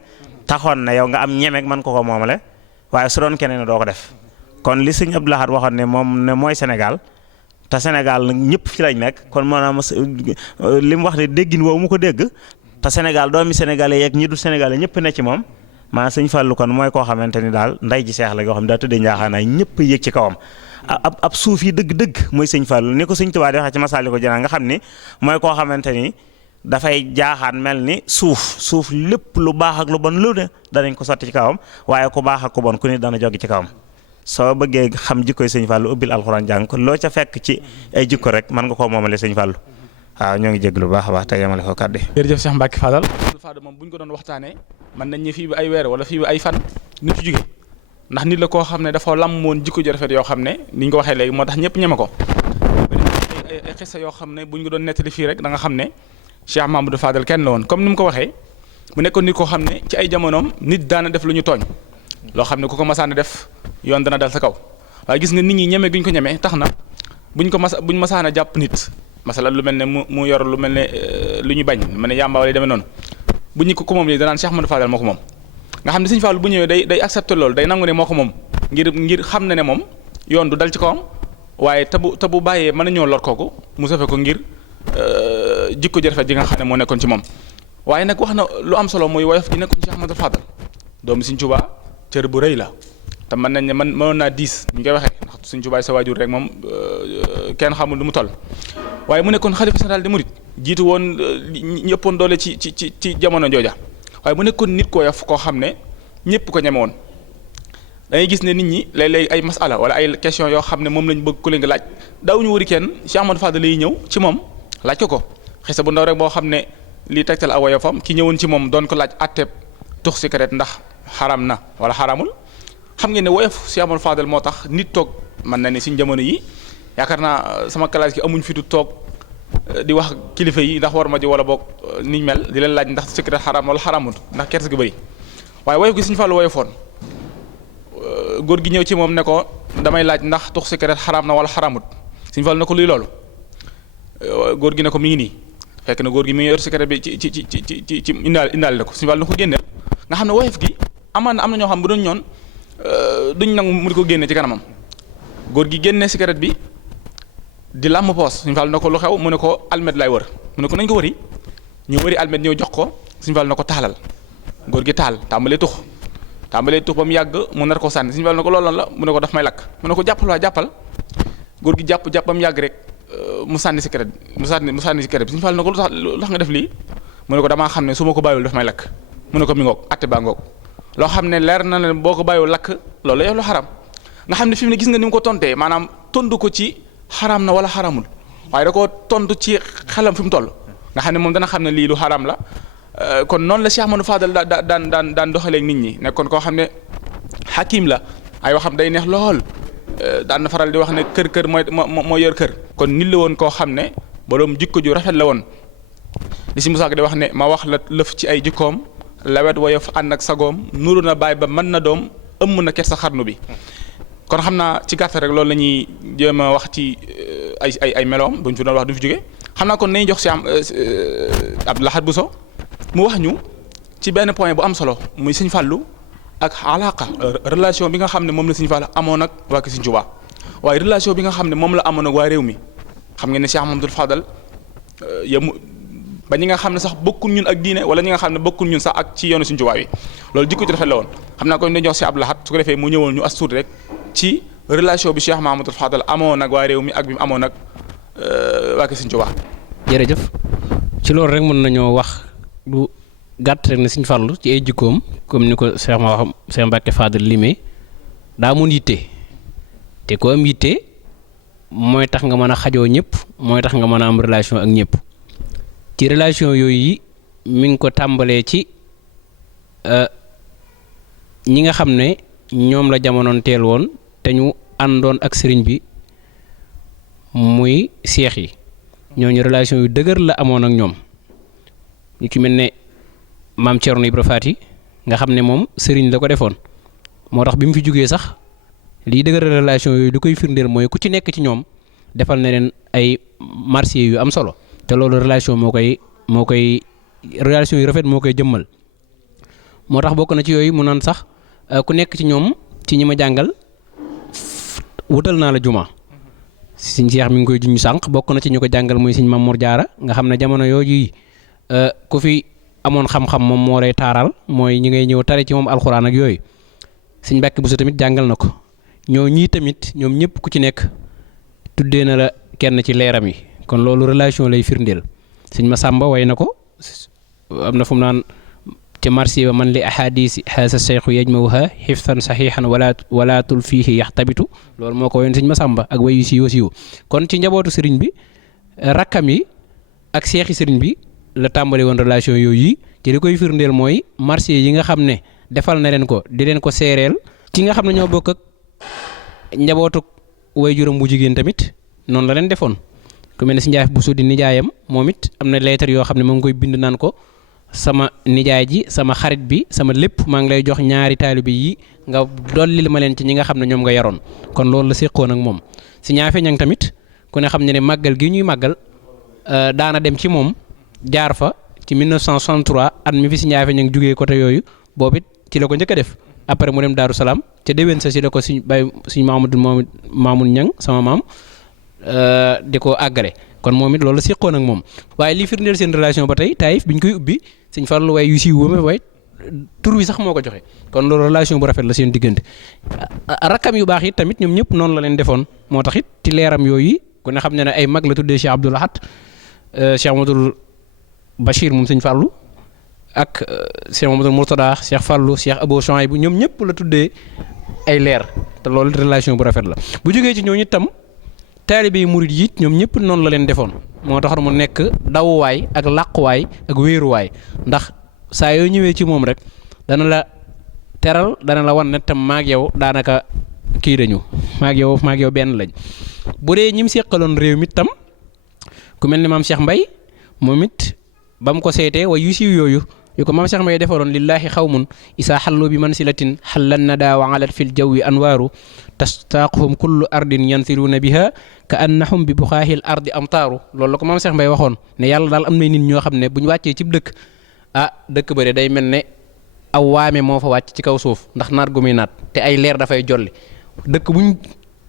taxoon na yow nga am ñemeeg mën ko moomale waaye su doon keneen doo ko def kon li sëñ Abdou Lahad waxoon ne moom ne mooy Sénégal te Sénégal nag ñëpp ci lañ nekk kon maanaam li mu wax ne déggin woowu mu ko dégg te Sénégal doomi sénégalais yeeg ñi du sénégalais ñëpp ne ci moom maanaam sëñ Fallou kon mooy koo xamante ni daal nday ji seex la yoo xam ne daa tëddee njaaxaanaay ñëpp yéeg ci kawam ab suuf yi dëgg-dëgg mooy sëñ Fallou ni ko sëñ Tuubaa di waxee ci Masaalikul Jinaan nga xam ni mooy koo xamante ni dafay jaaxaan mel ni suuf lépp lu baax ak lu bon lu ne danañ ko sotti ci kawam waaye ku baax ak ku bon ku ne dana jóge ci kawam soo bëggee xam jikkoy sëñ Fallou ubbil alxuraan jàng ko loo ca fekk ci ay jikko rek mën nga koo moomale sëñ Fallou waaw ñoo ngi jéglu bu baax a baax te yemale ko kàddu yi. jërëjëf Cheikh Mbacke Fadal moom bu ñu ko doon waxtaanee mën nañ ne fii ba ay weer wala fii ba ay fan nit ci jóge ndax nit la koo xam ne dafa lam woon jikko ju rafet yoo xam ne ni ñu ko waxee léegi moo tax ñëpp ñeme ko ay xissa yoo xam ne bu ñu ko doon nettali fii rek da nga xam ne Cheikh Mamadou Fadal kenn la woon comme ni mu ko waxee mu nekkoon nit koo xam ne ci ay jamonoom nit daana def lu ñu tooñ loo xam ne ku ko masaan def yoon dana dal sa kaw waaye gis nga nit ñi ñeme guñ ko ñeme tax na buñ masaan a jàpp nit masala lu mel ne mu yor lu mel ne lu ñu bañ lu mel ne yàmba wala demee noonu bu ñu ko moom lii danaan Cheikh Mamadou Fadal moo ko moom nga xam ne Sëñ Fallu bu ñëwee day accepté loolu day nangu ne moo ko moom ngir xam na ne moom yoon du dal ci kawam waaye te bu bàyyee mën nañoo lor kooku mu safe ko ngir jikko ju rafet ji nga xam ne moo nekkoon ci moom waaye nag wax na lu am solo mooy woyof gi nekkoon Cheikh Mamadou Fadal doomu Sëñ Tuubaa cër bu rëy la te mën nañ ne mënoon naa 10 ñu koy waxee ndax Sëñ Tuubaa sa waajur rek moom kenn xamul lu mu toll waaye mu nekkoon xalifa général des mourides jiitu woon ñëppoon doole ci jamono jooja waaye mu nekkoon nit koo yaf koo xam ne ñëpp ko ñeme woon dangay gis ne nit ñi léeg-léeg ay masala wala ay question yoo xam ne moom lañ bëgg ku leen nga laaj daaw ñu wëri kenn Cheikh Amadou Fadal lay ñëw ci moom laaj ko xisa bu ndaw rek boo xam ne lii tegtal aw woyofam ki ñëwoon ci moom doon ko laaj atteb tux cigarette ndax xaram na wala xaramul xam ngeen ne woyof Cheikh Amadou Fadal moo tax nit toog mën na ne suñ jamono yi yaakaar naa sama classe gi amuñ fitu toog di wax kilifa yi ndax war ma ji wala boog niñ mel di leen laaj ndax cigarette xaram wala xaramul ndax kersa gi bëri waaye woyof gi Sëñ Fallu woyofoon góor gi ñëw ci moom ne ko damay laaj ndax tux cigarette xaraam na wala xaraamut Sëñ Fallu ne ko luy loolu góor gi ne ko mi ngi nii fekk na góor gi mi ngi yor cigarette bi ci indaale na ko Sëñ Fallu ne ko génneel nga xam ne woyof gi am na ñoo xam bu doon ñoon duñ nangu mu di ko génne ci kanamam góor gi génne cigarette bi di làmm poos Sëñ Fallu ne ko lu xew mu ne ko almet lay wër mu ne ko nañ ko wëri ñu wëri almet ñëw jox ko Sëñ Fallu ne ko taalal góor gi taal tàmbalee tux ba mu yàgg mu nar ko sànni Sëñ Fallu ne ko loolu la mu ne ko daf may lakk mu ne ko jàppal waa jàppal góor gi jàpp ba mu yàgg rek mu sànni cigarette bi mu sànni cigarette bi Sëñ Fallu ne ko lu tax nga def lii mu ne ko damaa xam ne su ma ko bàyyiwul daf may lakk mu ne ko mi ngoog atte baa ngoog loo xam ne leer na ne boo ko bàyyiwul lakk loolu yow lu xaram nga xam ne fi mu ne gis nga ni mu ko tontee maanaam tontu ko ci xaram na wala xaramul waaye da koo tontu ci xelam fi mu toll nga xam ne moom dana xam ne lii lu xaram la kon noonu la Cheikh Ahmadou Fadal daan doxaleeg nit ñi nekkoon koo xam ne hakim la ay waxam day neex lool daan na faral di wax ne kër moo yor kër kon nit la woon koo xam ne borom jikko ju rafet la woon li si Musaa di wax ne ma wax la lëf ci ay jikkoom lawet woyof ànd ak sagoom nuru na baay ba mën na doom ëmm na kersa xarnu bi kon xam naa ci gàttal rek loolu la ñuy jéem a wax ci ay meloom buñ fi doon wax du fi jóge xam naa kon nañu jox si am Abdou Lahad Bousso mu wax ñu ci benn point bu am solo muy Sëñ Fallu ak alaqa relation bi nga xam ne moom la Sëñ Fallu amoon ak waa Sëñ Tuubaa waaye relation bi nga xam ne moom la amoon ak waa réew mi xam ngeen ne Cheikh Mamadou Fadal yemu ba ñi nga xam ne sax bokkul ñun ak diine wala ñi nga xam ne bokkul ñun sax ak ci yoonu Sëñ Tuubaa yi loolu jikko ci rafet la woon xam naa ko dañu jox si Abdou Lahad su ko defee mu ñëwoon ñu as tuuti rek ci relation bi Cheikh Mamadou Fadal amoon ak waa réew mi ak bi mu amoon ak waa Sëñ Tuubaa. jërëjëf ci loolu rek mën nañoo wax lu gàtt rek ne Sëñ Fallu ci ay jikkoom comme ni ko Cheikh Mbacke Fadal limee daa mun yitte te ko am yitte mooy tax nga mën a xajoo ñëpp mooy tax nga mën a am relation ak ñëpp ci relation yooyu mi ngi ko tàmbalee ci ñi nga xam ne ñoom la jamonoon teel woon te ñu àndoon ak sëriñ bi muy seex yi ñooñu relation yu dëgër la amoon ak ñoom ñu ci mel ne maam Thierno Ibra Faty nga xam ne moom sëriñ la ko defoon moo tax bi mu fi jógee sax liy dëgër relation yooyu lu koy firndeel mooy ku ci nekk ci ñoom defal na leen ay marché yu am solo te loolu relation moo koy relation yu rafet moo koy jëmmal moo tax bokk na ci yooyu mu naan sax ku nekk ci ñoom ci ñi ma jàngal wutal naa la juma Sëñ Cheikh mi ngi koy junj sànq bokk na ci ñu ko jàngal muy Sëñ Mamour Diarra nga xam ne jamono yooyu ku fi amoon xam-xam moom moo lay taaral mooy ñi ngay ñëw tare ci moom alxuraan ak yooyu Sëñ Mbàkke Buso tamit jàngal na ko ñoo ñii tamit ñoom ñëpp ku ci nekk tuddee na la kenn ci leeram yi kon loolu relation lay firndeel Sëñ Masamba way na ko am na fu mu naan ci marsi ba man li ahadisi xaasa cheikhu yajmawha xiftan saxiixan wala tul fiihi yaxtabitu loolu moo ko woyoon Sëñ Masamba ak wayu siiw kon ci njabootu sëriñ bi rakkam yi ak seexi sëriñ bi la tàmbali woon relation yooyu yi te li koy firndeel mooy marché yi nga xam ne defal na leen ko di leen ko seereel ki nga xam ne ñoo bokk ak njabootu way juróom bu jigéen tamit noonu la leen defoon ku mel ne si Njaay Buso di nijaayam moom it am na lettre yoo xam ne moo ngi koy bind naan ko sama nijaay ji sama xarit bi sama lépp maa ngi lay jox ñaari taalibe yi nga dollil ma leen ci ñi nga xam ne ñoom nga yaroon kon loolu la séqoon ak moom si ñaafe ñang tamit ku ne xam ne màggal gi ñuy màggal daana dem ci moom jaar fa ci 1963 at mi fi si ñaafe ñang jugee côté yooyu boobu it ci la ko njëkk a def après mu dem Daaru Salaam ca déwén sa si la ko suñ bay suñ Maamun Ñang sama maam di ko àggale kon moom it loolu séqoon ak moom waaye li firndeel seen relation ba tey Taïf bi ñu koy ubbi Sëñ Fallu way yu siiw ba way tur wi sax moo ko joxe kon loolu relation bu rafet la seen diggante rakkam yu baax yi tamit ñoom ñëpp noonu la leen defoon moo tax it ci leeram yooyu ku ne xam ne ne ay mag la tuddee Cheikh Abdou Lahad Cheikh Amadou Bachir moom Sëñ Fallu ak Cheikh Mamadou Mourtada Cheikh Fallu Cheikh Abou Chouaïbou ñoom ñëpp la tuddee ay leer te loolu relation bu rafet la bu jógee ci ñooñu itam taalibe yi murid yi ñoom ñëpp noonu la leen defoon moo tax mu nekk dawuwaay ak làquwaay ak wéeruwaay ndax saa yoo ñëwee ci moom rek dana la teral dana la wan ne tam maag yow daanaka kii dañu maag yow benn lañ bu dee ñi mu seqaloon réew mi tam ku mel ni maam Cheikh Mbay moom it ba mu ko seetee way yu siiw yooyu yu ko maam Cheikh Mbaye defaroon lillahi xawmun isaa xallu bi mansilatin xallan nada wa alat fil jawwi anwaaru tastaaquhum kullu ardin yansiluuna biha ka annahum bi buxaahil ardi amtaaru loolu la ko maam Cheikh Mbaye waxoon ne yàlla daal am na nit ñoo xam ne bu ñu wàccee cib dëkk dëkk ba de day mel ne aw waame moo fa wàcc ci kaw suuf ndax naat gu muy naat te ay leer dafay jolli dëkk buñ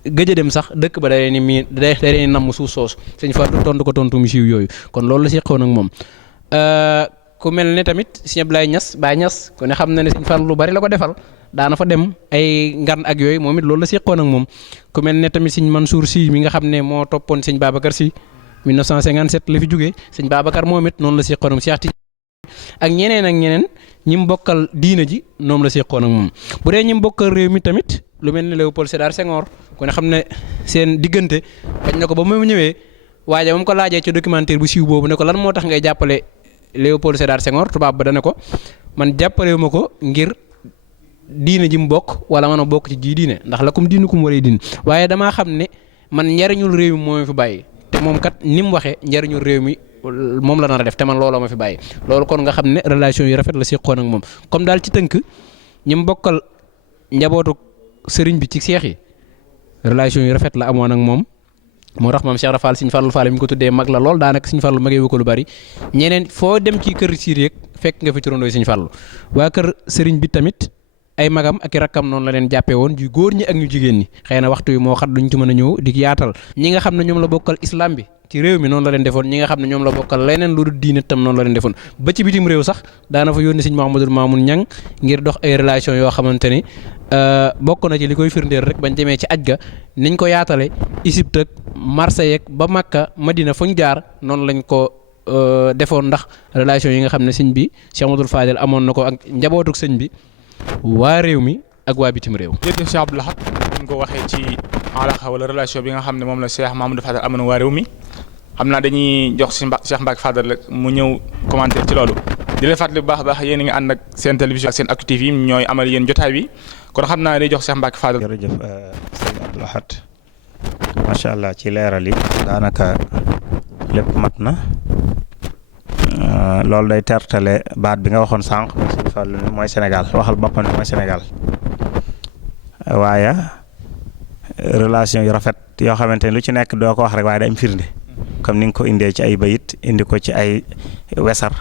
gëj a dem sax dëkk ba da leen ni da leen namm suuf soosu sëñ Fallu tontu ko tontu mu siiw yooyu kon loolu la seqoon ak moom ku mel ne tamit sëñ Ablaye Niass Baye Niass ku ne xam na ne sëñ Fallu lu bari la ko defal daana fa dem ay ngan ak yooyu moom it loolu la seqoon ak moom ku mel ne tamit sëñ Mansour Sy mi nga xam ne moo toppoon sëñ Babacar Sy 1957 la fi jógee sëñ Babacar moom it noonu la seqoon ak Cheikh ak ñeneen ñi mu bokkal diina ji noonu la seqoon ak moom bu dee ñi mu bokkal réew mi tamit lu mel ne Léopold Sédar Senghor ku ne xam ne seen diggante bañ na ko ba mu ñëwee waaye moom ko laajee ci documentaire bu siiw boobu ne ko lan moo tax ngay jàppale Léopold Sédar Senghor tubaab ba dana ko man jàppalewu ma ko ngir diine ji mu bokk wala man a bokk ci ji diine ndax la kum diinu kum waree diine waaye damaa xam ne man njariñul réew mi moo ma fi bàyyi te moom kat ni mu waxee njariñul réew mi moom la nar a def te man looloo ma fi bàyyi loolu kon nga xam ne relation yu rafet la seqoon ak moom comme daal ci tënk ñi mu bokkal njabootu sëriñ bi ci seex yi relation yu rafet la amoon ak moom moo tax maam Cheikh Rafal Sëñ Fallu Fall mi ko tuddee mag la lool daanaka Sëñ Fallu magee wu ko lu bari ñeneen foo dem ci kër siir yeeg fekk nga fi turandoo Sëñ Fallu waa kër sëriñ bi tamit ay magam ak i rakkam noonu la leen jàppee woon ju góor ñi ak ñu jigéen ñi xëy na waxtu yi moo xat duñ ci mën a ñëw di yaatal ñi nga xam ne ñoom la bokkal islam bi ci réew mi noonu la leen defoon ñi nga xam ne ñoom la bokkal leneen lu dul diine tam noonu la leen defoon ba ci bitim réew sax daana fa yónni Sëñ Mouhamadul Mamoun Ñang ngir dox ay relation yoo xamante ni bokk na ci li koy firndeel rek bañ demee ci aj ga niñ ko yaatale Égypte ak Marseille ak ba Makka Madina fu ñu jaar noonu lañ ko defoon ndax relation yi nga xam ne sëñ bi Cheikh Amadou Fadel amoon na ko ak njabootuk sëñ bi waa réew mi ak waa bitim réew. jërëjëf Cheikh Abdou Lahad ñu ko waxee ci alaaka wala relation bi nga xam ne moom la Cheikh Mamadou Fadel amoon waa réew mi xam naa dañuy jox si Cheikh Mbacke Fadel rek mu ñëw commenter ci loolu di leen fàttali bu baax a baax yéen a ngi ànd ak seen télévision ak seen Actu TV ñooy amal yéen jotaay bi kon xam naa day jox Cheikh Mbacke Fadel. jërëjëf sëñ Abdou Lahad macha allah ci leeral yi daanaka lépp mat na loolu day tertale baat bi nga waxoon sànq mooy Sëñ Fallu ne mooy Sénégal waxal boppam ne mooy Sénégal waaye relation yu rafet yoo xamante ne lu ci nekk doo ko wax rek waaye day am firnde comme ni nga ko indee ci ay bayit indi ko ci ay wesar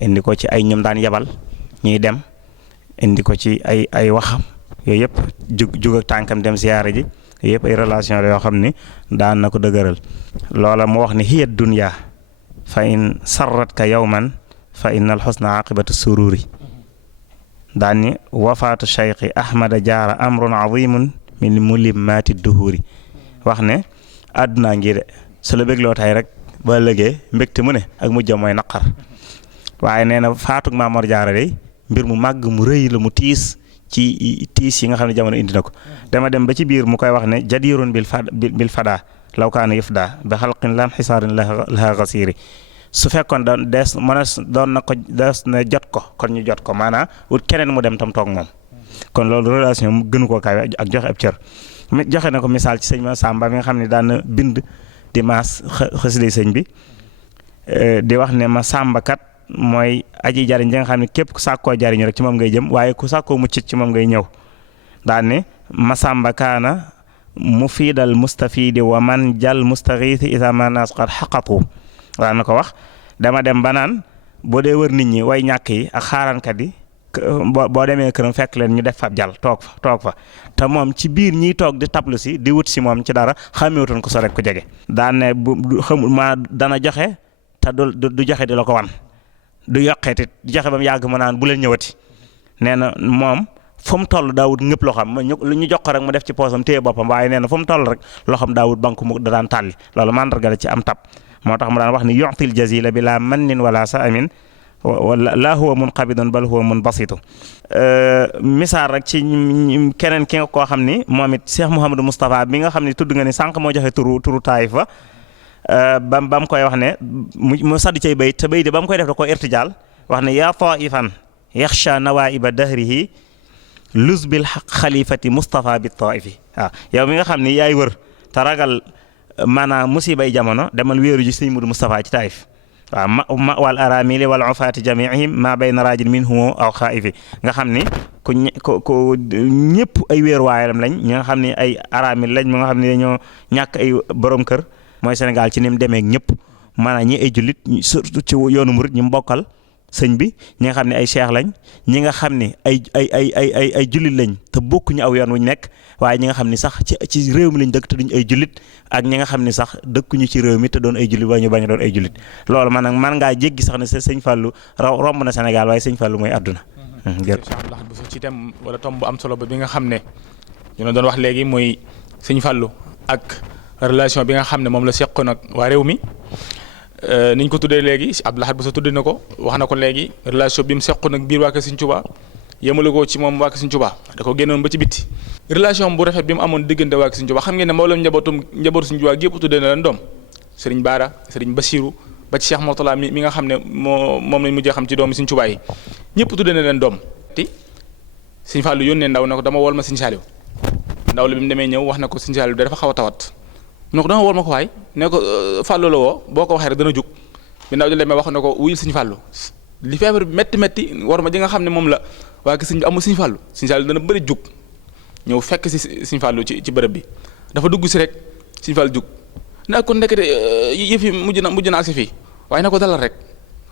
indi ko ci ay ñoom daan yebal ñuy dem indi ko ci ay waxam yooyu yëpp jug ak tànkam dem siyaare ji yooyu yëpp ay relation la yoo xam ni daan na ko dëgëral loola mu wax ni hiya dunya fa in sarratka yawman fa innal husna aqibatu sururi daan ni wafaatu cheikhi ahmada jaara amrun azimun min mulimmaati duhuri wax ne àdduna ngi de su la bégloo tay rek ba lëgee mbégte mu ne ak mujjam mooy naqar waaye nee na faatug Maamoor Jaara day mbir mu màgg mu rëy la mu tiis ci tiis yi nga xam ne jamono indi na ko dama dem ba ci biir mu koy wax ne jadirun bil fada law kaana yufda bi xalqin lan xisaarin laha gasiri su fekkoon doon na ko des na jot ko kon ñu jot ko maanaam wut keneen mu dem tam toog moom kon loolu relation mu gënu koo kaay ak joxe ab cër joxe na ko misaal ci sëñ ma Samba bi nga xam ne daan na bind di maas xasida sëñ bi di wax ne ma Samba kat mooy aji jariñ ji nga xam ne képp ku sàkkoo jariñu rek ci moom ngay jëm waaye ku sàkkoo muccit ci moom ngay ñëw daan ne ma Samba kaana mufiidal mustafidi wa man jal mustaxiisi isa ma naas qad xaqatu daan na ko wax dama dem ba naan boo dee wër nit ñi way ñàkk yi ak xaaraankat yi boo demee këram fekk leen ñu def fa jàll toog fa te moom ci biir ñiy toog di tablu si di wut si moom ci dara xamewutoon ko so rek ko jege daan ne bu xamul ma dana joxe te du joxe di la ko wan du yokkeeti joxe ba mu yàgg ma naan bu leen ñëwati nee na moom fu mu toll daawut ñëpp loo xam lu ñu jox ko rek mu def ci poosam téye boppam waaye nee na fu mu toll rek loo xam daawut banque mu da daan tàlli loolu mandarga la ci am tab moo tax mu daan wax ni yu'til jazila bi la mannin wala sa amin wala laa huwa munqabidun bal huwa munbasitu misaal rek ci keneen ki nga koo xam ni moom it Cheikh Mouhamadou Moustapha bi nga xam ni tudd nga ni sànq moo joxe turu Taayif ba ba mu koy wax ne mu sadd cay bayit te bayit ba mu koy def da ko irtijaal wax ne yaa taifan yaxsha nawaiba dahrihi luz bil xalifati Moustapha bi taifi waaw yow mi nga xam ni yaay wër te ragal maanaam musibay jamono demal wéeru ji sëñ Mudu Moustapha ci Taayif waaw ma wal aramili wal ufaati jamiihim ma bayna raajin minhum aw xaa'ifi nga xam ni ku ñëpp ay wéeruwaayam lañ ñi nga xam ne ay aramil lañ mu nga xam ne dañoo ñàkk ay borom kër mooy Sénégal ci ni mu demee ak ñëpp maanaam ñi ay jullit surtout ci yoonu murit ñi mu bokkal sëñ bi ñi nga xam ne ay cheikh lañ ñi nga xam ne ay jullit lañ te bokkuñu aw yoon wuñ nekk waaye ñi nga xam ni sax ci réew mi lañ dëkk te duñ ay jullit ak ñi nga xam ni sax dëkkuñu ci réew mi te doon ay jullit waaye ñu bañ a doon ay jullit loolu man ngaa jéggi sax ne sëñ Fallou romb na Sénégal waaye sëñ Fallou mooy àdduna. bu ci tem wala tomb bu am solo ba bi nga xam ne ñu doon wax léegi mooy sëñ Fallou ak relation bi nga xam ne moom la seqoon ak waa réew mi. niñ ko tuddee léegi Abdou Lahad Bousso tuddee na ko wax na ko léegi relation bi mu seqoon nag biir waa Kër Sëñ Tuubaa yemale ko ci moom waa Kër Sëñ Tuubaa da ko génnoon ba ci bitti relation bu rafet bi mu amoon diggante waa Kër Sëñ Tuubaa xam ngeen ne mboolem njabootu Sëñ Tuubaa gépp tuddee na leen doom Serigne Bara Serigne Bassirou ba ci Cheikh Mourtala mi nga xam ne moom lañ mujjee xam ci doomu Sëñ Tuubaa yi ñëpp tuddee na leen doom ti Sëñ Fallou yónnee ndaw na ko dama wol ma Sëñ Saliou ndaw la bi mu demee ñëw wax na ko Sëñ Saliou dafa xaw a tawat ne ko dama wol ma ko waay ne ko Fallou la woo boo ko waxee rek dana jug bi ndaw ji demee wax na ko wuyul Sëñ Fallou li feebar bi métti war ma ji nga xam ne moom la waa ki sëñ bi amul Sëñ Fallou Sëñ Saliou dana bëri jug ñëw fekk si Sëñ Fallou ci bërëb bi dafa dugg si rek Sëñ Fallou jug ne kon ndekete yëf yi mujj na agsi fii waaye na ko dalal rek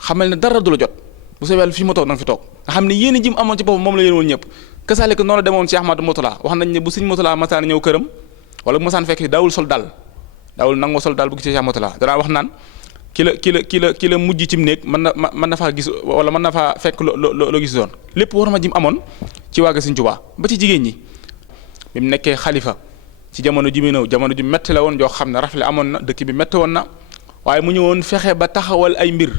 xamal ne dara du la jot bu sa wel fii ma toog na nga fi toog nga xam ne yéen ji mu amoon ci boppam moom la yéen woon ñëpp kasaalika noonu la demoon ci Ahmadou Moutala wax nañ ne bu Sëñ Moutala masaan ñëw këram wala bu masaan fekk daawul sol dal daawul nangoo sol daal bu gisee Cheikh Moutala danaa wax naan ki la mujj ci mu néeg mën na faa gis wala mën na faa fekk loo gis doon lépp war ma ji mu amoon ci waa Sëñ Tuubaa ba ci jigéen ñi bi mu nekkee xalifa ci jamono ji mu ñëw jamono ji metti la woon joo xam ne rafle amoon na dëkk bi metti woon na waaye mu ñëwoon fexe ba taxawal ay mbir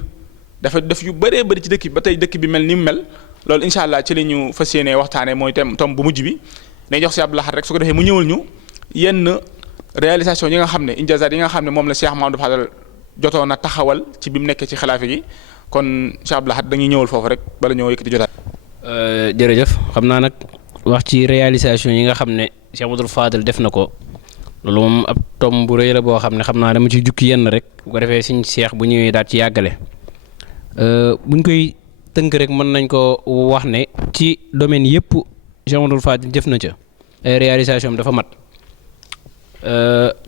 dafa def yu bëree bëri ci dëkk bi ba tey dëkk bi mel ni mu mel loolu incha allah ci la ñu fas yéenee waxtaanee mooy tom bu mujj bi day jox si Abdou Lahad rek su ko defee mu ñëwal ñu yenn réalisation yi nga xam ne injazat yi nga xam ne moom la Cheikh Mamadou Fadal jotoon na taxawal ci bi mu nekkee ci xilaafa gi kon Cheikh Abdou Lahad dañuy ñëwal foofu rek bala ñëw yëkkati jotaat. jërëjëf xam naa nag wax ci réalisation yi nga xam ne Cheikh Mamadou Fadal def na ko loolu moom ab tom bu rëy la boo xam ne xam naa dama ci jukki yenn rek bu ko defee suñ Cheikh bu ñëwee daal ci yàggale buñ koy tënk rek mën nañ ko wax ne ci domaine yëpp Cheikh Mamadou Fadal def na ca ay réalisation dafa mat.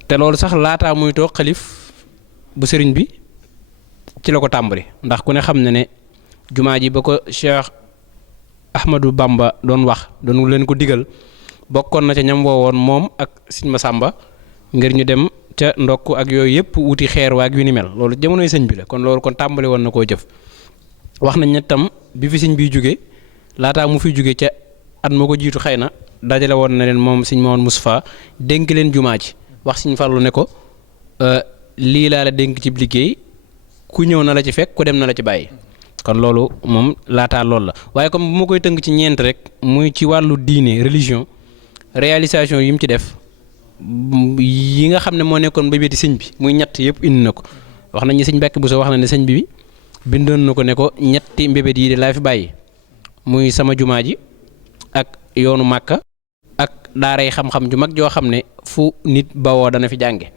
te loolu sax laataa muy toog xalif bu sëriñ bi ci la ko tàmbali ndax ku ne xam ne ne jumaa ji ba ko Cheikh Ahmadou Bamba doon wax doon leen ko digal bokkoon na ca ñam woowoon moom ak Sëñ Masamba ngir ñu dem ca ndokk ak yooyu yëpp wuti xeer waag yu ni mel loolu jamonoy sëñ bi la kon loolu kon tàmbali woon na koo jëf wax nañ ne tam bi fi sëñ bi jóge laataa mu fi jóge ca at moo ko jiitu xëy na dajale woon na leen moom Sëñ Mamadou Moustapha dénk leen jumaa ji wax Sëñ Fallu ne ko lii laa la dénk ci liggéey ku ñëw na la ci fekk ku dem na la ci bàyyi kon loolu moom laataa loolu la waaye comme bu ma koy tënk ci ñeent rek muy ci wàllu diine religion réalisation yi mu ci def yi nga xam ne moo nekkoon mbébéti sëñ bi muy ñett yëpp indi na ko wax nañu sëñ Mbàkke Buso wax na ne sëñ bi bindoon na ko ne ko ñetti mbébét yi de laa fi bàyyi muy sama jumaa ji ak yoonu Màkka ak daaray xam-xam ju mag joo xam ne fu nit bawoo dana fi jànge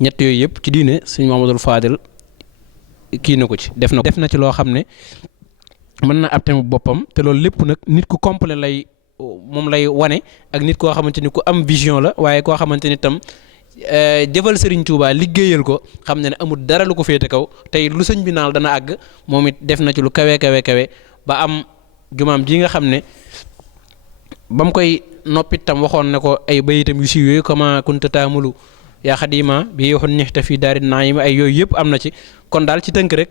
ñett yooyu yëpp ci diine sëñ Mamadou Fadel kii na ko ci def na ci loo xam ne mën na ab thème boppam te loolu lépp nag nit ku complet lay moom lay wane ak nit koo xamante ni ku am vision la waaye koo xamante ni tam jëfal Serigne Touba liggéeyal ko xam ne amul dara lu ko féete kaw tey lu sëñ bi naal dana àgg moom it def na ci lu kawe ba am jumaam ji nga xam ne ba mu koy noppit tam waxoon ne ko ay bayitam yu siiw yooyu comment kunta taamulu yaa xadima bi yoxun nixta fii daari naayim ay yooyu yëpp am na ci kon daal ci tënk rek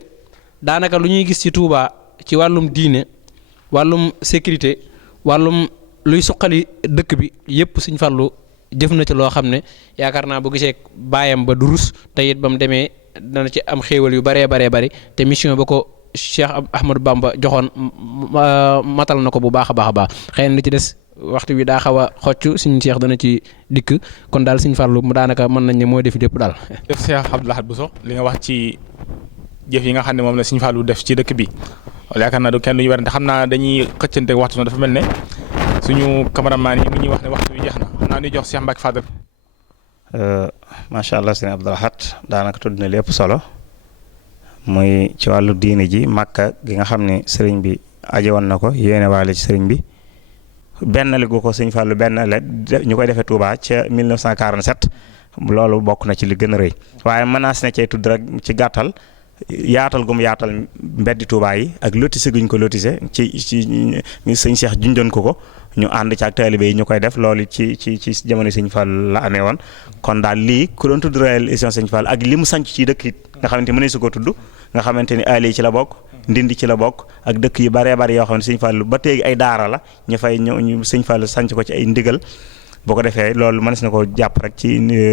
daanaka lu ñuy gis ci Touba ci wàllum diine wàllum sécurité wàllum luy suqali dëkk bi yëpp Sëñ Fallu jëf na ci loo xam ne yaakaar naa bu gisee baayam ba durus te it ba mu demee dana ci am xéewal yu baree bari te mission ba ko Cheikh Ahmadou Bamba joxoon matal na ko bu baax a baax xëy na li ci des waxtu bi daa xaw a xocc Sëñ Cheikh dana ci dikk kon daal Sëñ Fallu mu daanaka mën nañ ne mooy def lépp daal. def Cheikh Abdou Lahad Bousso li nga wax ci jëf yi nga xam ne moom la Sëñ Fallu def ci dëkk bi wala yaakaar naa du kenn du ñu werante xam naa dañuy xëccante waxtu na dafa mel ne suñu cameraman yi mi ñuy wax ne waxtu bi jeex na xam naa ñuy jox Cheikh Mbacke Fadel. macha allah sëñ Abdou Lahad daanaka tudd na lépp solo muy ci wàllu diine ji Makka gi nga xam ne sëriñ bi aje woon na ko yéene waale ci sëriñ bi benn la gu ko sëñ Fallou benn la ñu koy defee Touba ca 1947 loolu bokk na ci li gën a rëy waaye mënaas na cee tudd rek ci gàttal yaatal gum yaatal mbeddi Touba yi ak lotissé guñ ko lotissé ci sëñ Cheikh junjoon ko ñu ànd ci ak taalibe yi ñu koy def loolu ci jamono sëñ Fall la amee woon kon daal lii ku doon tudd réalisation sëñ Fall ak li mu sanc ci dëkk it nga xamante mënees su ko tudd nga xamante ni Ali ci la bokk Ndindi ci la bokk ak dëkk yu baree bari yoo xam ne sëñ Fall ba tey ay daara la ñu fay ñu sëñ Fall sanc ko ci ay ndigal boo ko defee loolu mënees na ko jàpp rek ci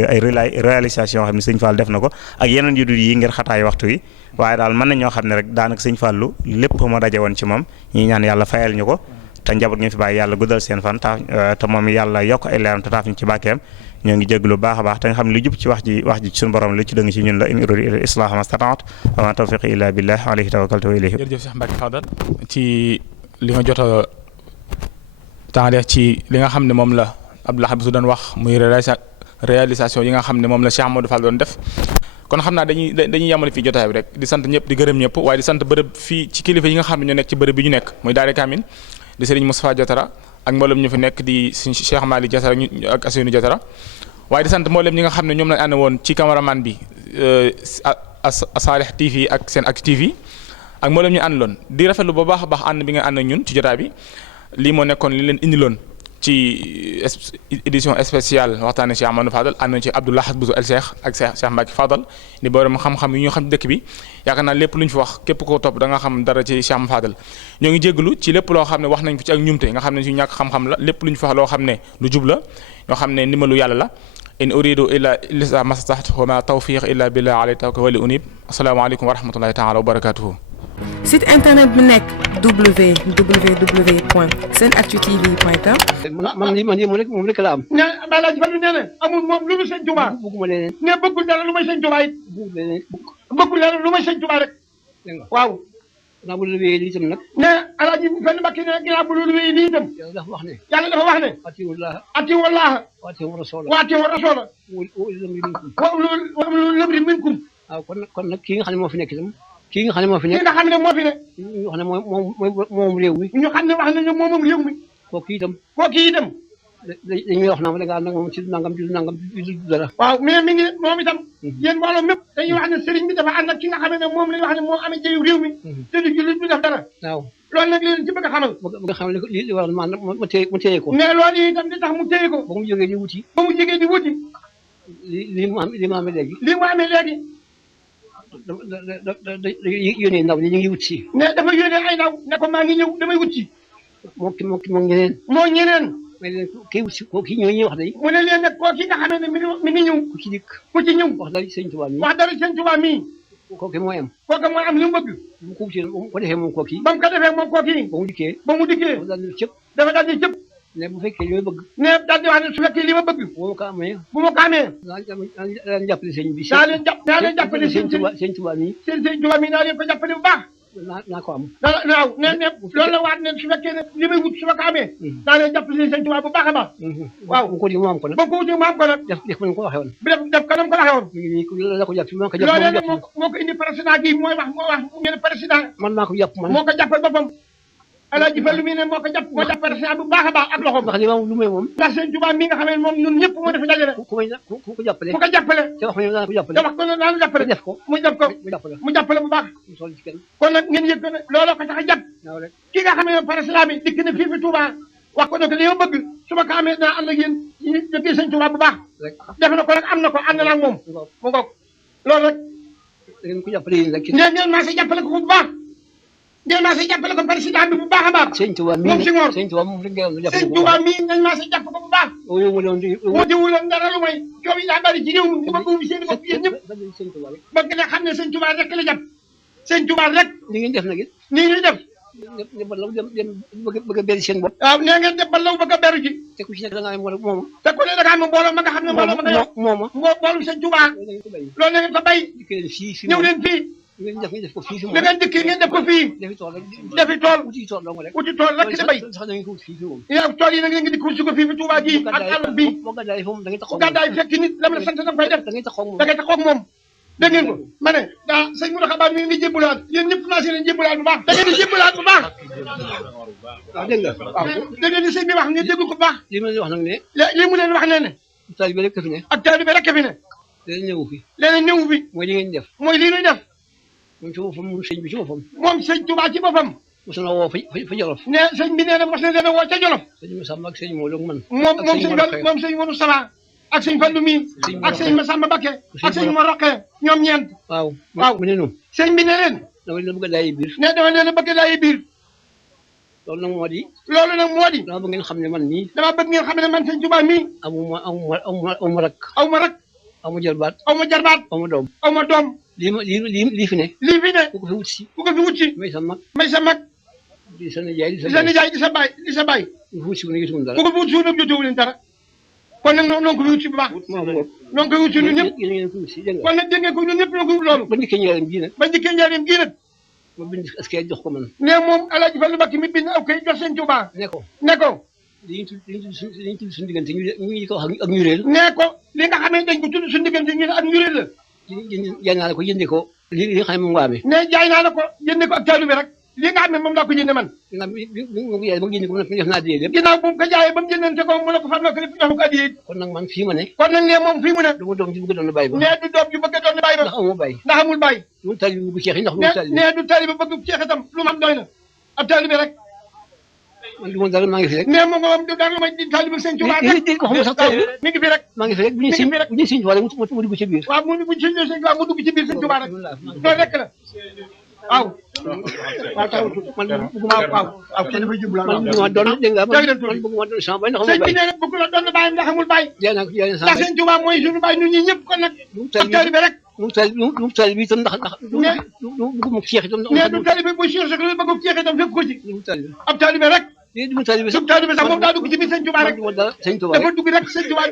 ay réalisation yoo xam ne sëñ Fall def na ko ak yeneen yu dul yi ngir xataay waxtu wi waaye daal mën na ñoo xam ne rek daanaka sëñ Fallu lépp moo daje woon ci moom ñi ñaan yàlla fayal ñu ko te njaboot ñu fi bàyyi yàlla guddal seen fan te moom yàlla yokk ay leeram te taaf ñu ci bàkkeem ñoo ngi jéglu baax a baax te nga xam ne lu jub ci wax ji ci suñu borom lu ci dëng ci ñun la in uriidu illa al-islaaha ma stata'tu wa ma tawfiqi illa billah alayhi tawakkaltu wa ilayhi. jërëjëf Cheikh Mbacke Fadal ci li nga jot a tàngalee ci li nga xam ne moom la Abdoul Ahad su doon wax muy réalisation yi nga xam ne moom la Cheikh Modou Fall doon def kon xam naa dañuy yamale fii jotaay bi rek di sant ñëpp di gërëm ñëpp waaye di sant bërëb fii ci kilifa yi nga xam ne ñoo nekk ci bërëb bi ñu nekk muy Daara Kamil di Serigne Moustapha Diatara ak mboolem ñu fi nekk di Cheikh Malick Diatara ak Asseynou Diatara waaye di sant mboolem ñi nga xam ne ñoom lañ ànd woon ci cameraman bi Salih TV ak Sen Actu TV ak mboolem ñu ànd loon di rafetlu ba baax a baax ànd bi nga ànd ak ñun ci jotaay bi lii moo nekkoon li leen indiloon ci édition spéciale waxtaane Cheikh Amadou Fadal ànd ci Abdoul Ahad Bousso El Cheikh ak Cheikh Mbacke Fadal ni borom xam-xam yi ñu xam dëkk bi yaakaar naa lépp lu ñu fi wax képp koo topp da nga xam dara ci Cheikh Amadou Fadal ñoo ngi jégalu ci lépp loo xam ne wax nañ ko ci ak ñumte nga xam ne suñu ñàkk xam-xam la lépp lu ñu fi wax loo xam ne lu jub la ñoo xam ne ndimbalu yàlla la in uridu illa lisa mastata'tu wa ma tawfiq illa billah alayhi tawakkaltu wa ilayhi unib assalaamu aleykum wa rahmatullahi taala wa barakatuhu site internet bi nekk www.senactutv.com. man moom rek la am. ne Alaaji Fallu nee na amul moom lu mu sëñ Tuubaa. bëgguma leneen. ne bëggul dara lu may sëñ Tuubaa it. bëggul dara lu may sëñ Tuubaa rek. dégg nga waaw. naa bu lu wéyee lii itam nag. ne Alaaji Fallu Mbàkke ne ginnaaw bu loolu wéyee lii itam. yàlla dafa wax ne. yàlla dafa wax ne. atiiwu Llaaha. wa atiiwu rasuula. wa ulul amri minkum. waaw kon nag kii nga xam ne moo fi nekk itam. kii nga xam ne moo fi nekk. kii nga xam ne moo fi nekk. ñu wax ne moom réew mi. ñu xam ne wax nañu moomam réew mi. kooku itam. dañuy wax naan da ngaa nangam ci nangam du dara. waaw mais mi ngi moom itam. yéen mbooloo mépp dañuy wax ne sëriñ bi dafa ànd ak ki nga xam ne moom la ñu wax ne moo amee jëyu réew mi. te du jullit du def dara. waaw loolu nag leen ci bëgg a xamal. bëgg a xamal li war ma téye ko. mais loolu itam di tax mu téye ko. ba mu jógee di wuti. li mu amee léegi. li mu amee léegi. yónnee ndaw ñi ñu ngi wut si. mais dafa yónnee ay ndaw ne ko maa ngi ñëw damay wut si. moo ñeneen. mais leen kii wut si kii ñooy wax day. mu ne leen nag koo ki nga xam ne mi ngi ñëw. ku ci dikk. wax dara sëñ Tuubaa mii. kooku mooy am li mu bëgg. bu ko wutee bu ko defee moom kooku. ba mu ko defee moom kooku. ba mu dikkee. dafa daal di cëpp. ne bu fekkee li ma bëgg. ne daal di wax ne su fekkee li ma bëgg. bu ma ko amee. daa leen jàppale sëñ bi. daa leen jàppale sëñ Tuubaa mii. sëñ Tuubaa mii daa leen ko jàppale bu baax. naa ko am. waaw ne loolu la waat ne su fekkee ne li may wut su ma ko amee. daa leen jàppale sëñ Tuubaa bu baax a baax. waaw bu ko wutee mu am ko nag. bu ko wutee mu am ko nag. def ko ko waxee woon. def ko nam ko waxee woon. la ko jàpp moo ko jàpp loolu nag moo ko indi président gi moo wax ngeen président. man maa ko jàpp man. moo ko jàppal boppam. Alaaji Fallu mi ne moo jàpp président bu baax a baax ak loxoom. ndax li ma lu may moom. ndax sëñ Tuubaa mi nga xam ne moom ñun ñëpp moo dafa dajale. ku ko jàppale. ku ko jàppale. te wax ko daan ko jàppale. te wax ko daan jàppale. def ko mu jàppale bu baax. kon nag ngeen yëg ko ne looloo ko tax a jàpp. ki nga xam ne président bi dikk na fii fi Touba wax ko ne li ma bëgg su ma ko amee dinaa ànd ak yéen ñu dëkkee sëñ Tuubaa bu baax. def na ko nag am na ko ànd na ak moom. mu ngoog loolu rek. da ngeen ko jàppale yéen rek. ngeen maa si jàppale ko bu baax. ngeen maa si jàppale ko président bi bu baax a baax. sëñ Tuubaa mii moom si ngoor sëñ Tuubaa moom rek ngeen jàppale sëñ Tuubaa mii ngeen maa si jàpp ko bu baax. wuti dara lu may coow yi daa bari ci réew mi bëgg wu seen bopp yéen ñëpp bëgg na xam ne sëñ Tuubaa rek la jàpp sëñ Tuubaa rek. ni ngeen def nag it. nii ñuy def. dem bëgg a beru seen bopp. waaw nee ngeen dem ba law bëgg a beru ji. te ku ci nekk da ngaa am moom. te ku ne da ngaa am mbooloo ma nga xam ne mbooloo ma nga yor. moom mbooloo sëñ Tuubaa. loolu na ngeen ko bay. ñëw leen fii. ngeen def ko fii fi da ngeen dikki ngeen def ko fii. defi tool wuti tool rek di bay. sax da ngeen ko wut fii fi moom. yow tool yi nag ngeen di ko si ko fii fi Tuubaa ji ak àll bi. boo gàddaay foofu da ngay taxaw gàddaay fekk nit lam la sant da nga koy def. da ngay taxaw moom da ngay taxaw moom. dégg ngeen ko ma ne daa sëñ Mountakha Ba mi ngi jébbalaat yéen ñëpp naa seen jébbalaat bu baax da ngeen di jébbalaat bu baax waaw dégg nga waaw dégg ngeen di sëñ bi wax ngeen dégg ko bu baax li ma leen wax nag ne li mu leen wax ne taalibe rek fi ne ak taalibe rek fi ne leneen ñëwu fi leneen ñëwu fi mooy li ngeen def mooy lii nuy def moom ci boppam moom sëñ bi ci boppam moom sëñ Touba ci boppam mos na woo fa Jolof ne sëñ bi nee na mos na leen a woo ca Jolof sëñ Massamba ak sëñ Modou ak man moom sëñ Modou Sala ak sëñ Fallou mi ak sëñ Massamba Mbacké ak sëñ Mor Roqe ñoom ñeent waaw mu ne nu sëñ bi ne leen dama leen bëgg a daayi biir ne dama leen a bëgg laayi biir loolu nag moo di dama bëgg ngeen xam ne man nii dama bëgg ngeen xam ne man sëñ Touba mii amuma rak aw ma rak aw ma jarbaat aw ma jarbaat aw ma doom aw ma doom lii fi ne lii fi ne ku ko fi wut si ku ko fi wut si may sa mag may sa mag di sa nijaay di sa nijaay di sa baay ku ko fi wut si wu ne gisuma dara ku ko fi wut si wu ne jotewu leen dara kon nag noonu ko fi wut si bu baax noonu ko wut si ñun ñëpp yéen ngeen ko wut si dégg nga kon nag dégg ngeen ko ñun ñëpp ñoo ko wut loolu ba ndikkee njëriñ bii nag ba njëkkee njaareem gii nag ma bind askay jox ko man ne moom Alaaji Fallu Mbakke mi bind aw kay jox sëñ Touba ne ko ne ko dañuy tudd suñu diggante ñu ko wax ak ñureel ne ko li nga xam ne dañ ko tudd suñu diggante ñu ne ak njureel la jaay naa la ko jëndee ko li nga xam ne moom waame ne jaay naa la ko jënde ko ak taalu bi rek li nga xam ne moom laa ko jënde man ginnaaw bi mu jaay ba jëndee ko def naa dee lépp ginnaaw bu mu ko jaayee ba mu jëndante ko mu ne ko far na ko lépp jox ko addiya kon nag man fii ma ne kon nag ne moom fii mu ne du ma doom ji bëgg doon bàyyi ba ne du doom ju bëgg a doon bàyyi ba ndax amuma bàyyi ndax amul bàyyi du taalibe bu ceex yi ndax du taalibe ne du taalibe bëgg ceex itam lu mu am doy na ab taalibe rek man du ma dara maa ngi fi rek ne moom moom du dara may di taalibe sëñ Touba rek waxuma sax taalibe mi ngi fi rek maa ngi fi rek bu ñuy sëñ Touba rek mu dugg ci biir waaw mu dugg ci biir sëñ Touba mu dugg ci biir sëñ Touba rek loolu rek la waaw waaw taw man bëgguma waaw kenn dafay jublu man bëgguma doon dégg nga man bëgguma doon sama bay ndax sëñ amul bi bay nee na bëgg la doon bàyyi ndax amul bàyyi jaay naa ko jaay naa sama ndax sëñ Touba mooy suñu bàyyi ñun ñi ñëpp kon nag ab taalibe rek du taalibe itam ndax bëgguma ceex itam ne du taalibe bu siir sax la bëgg ceex itam fépp ko ci du taalibe ab taalibe rek du taalibe sub taalibe sax moom daa dugg ci biir sëñ Touba rek dara sëñ Touba dafa dugg rek sëñ Touba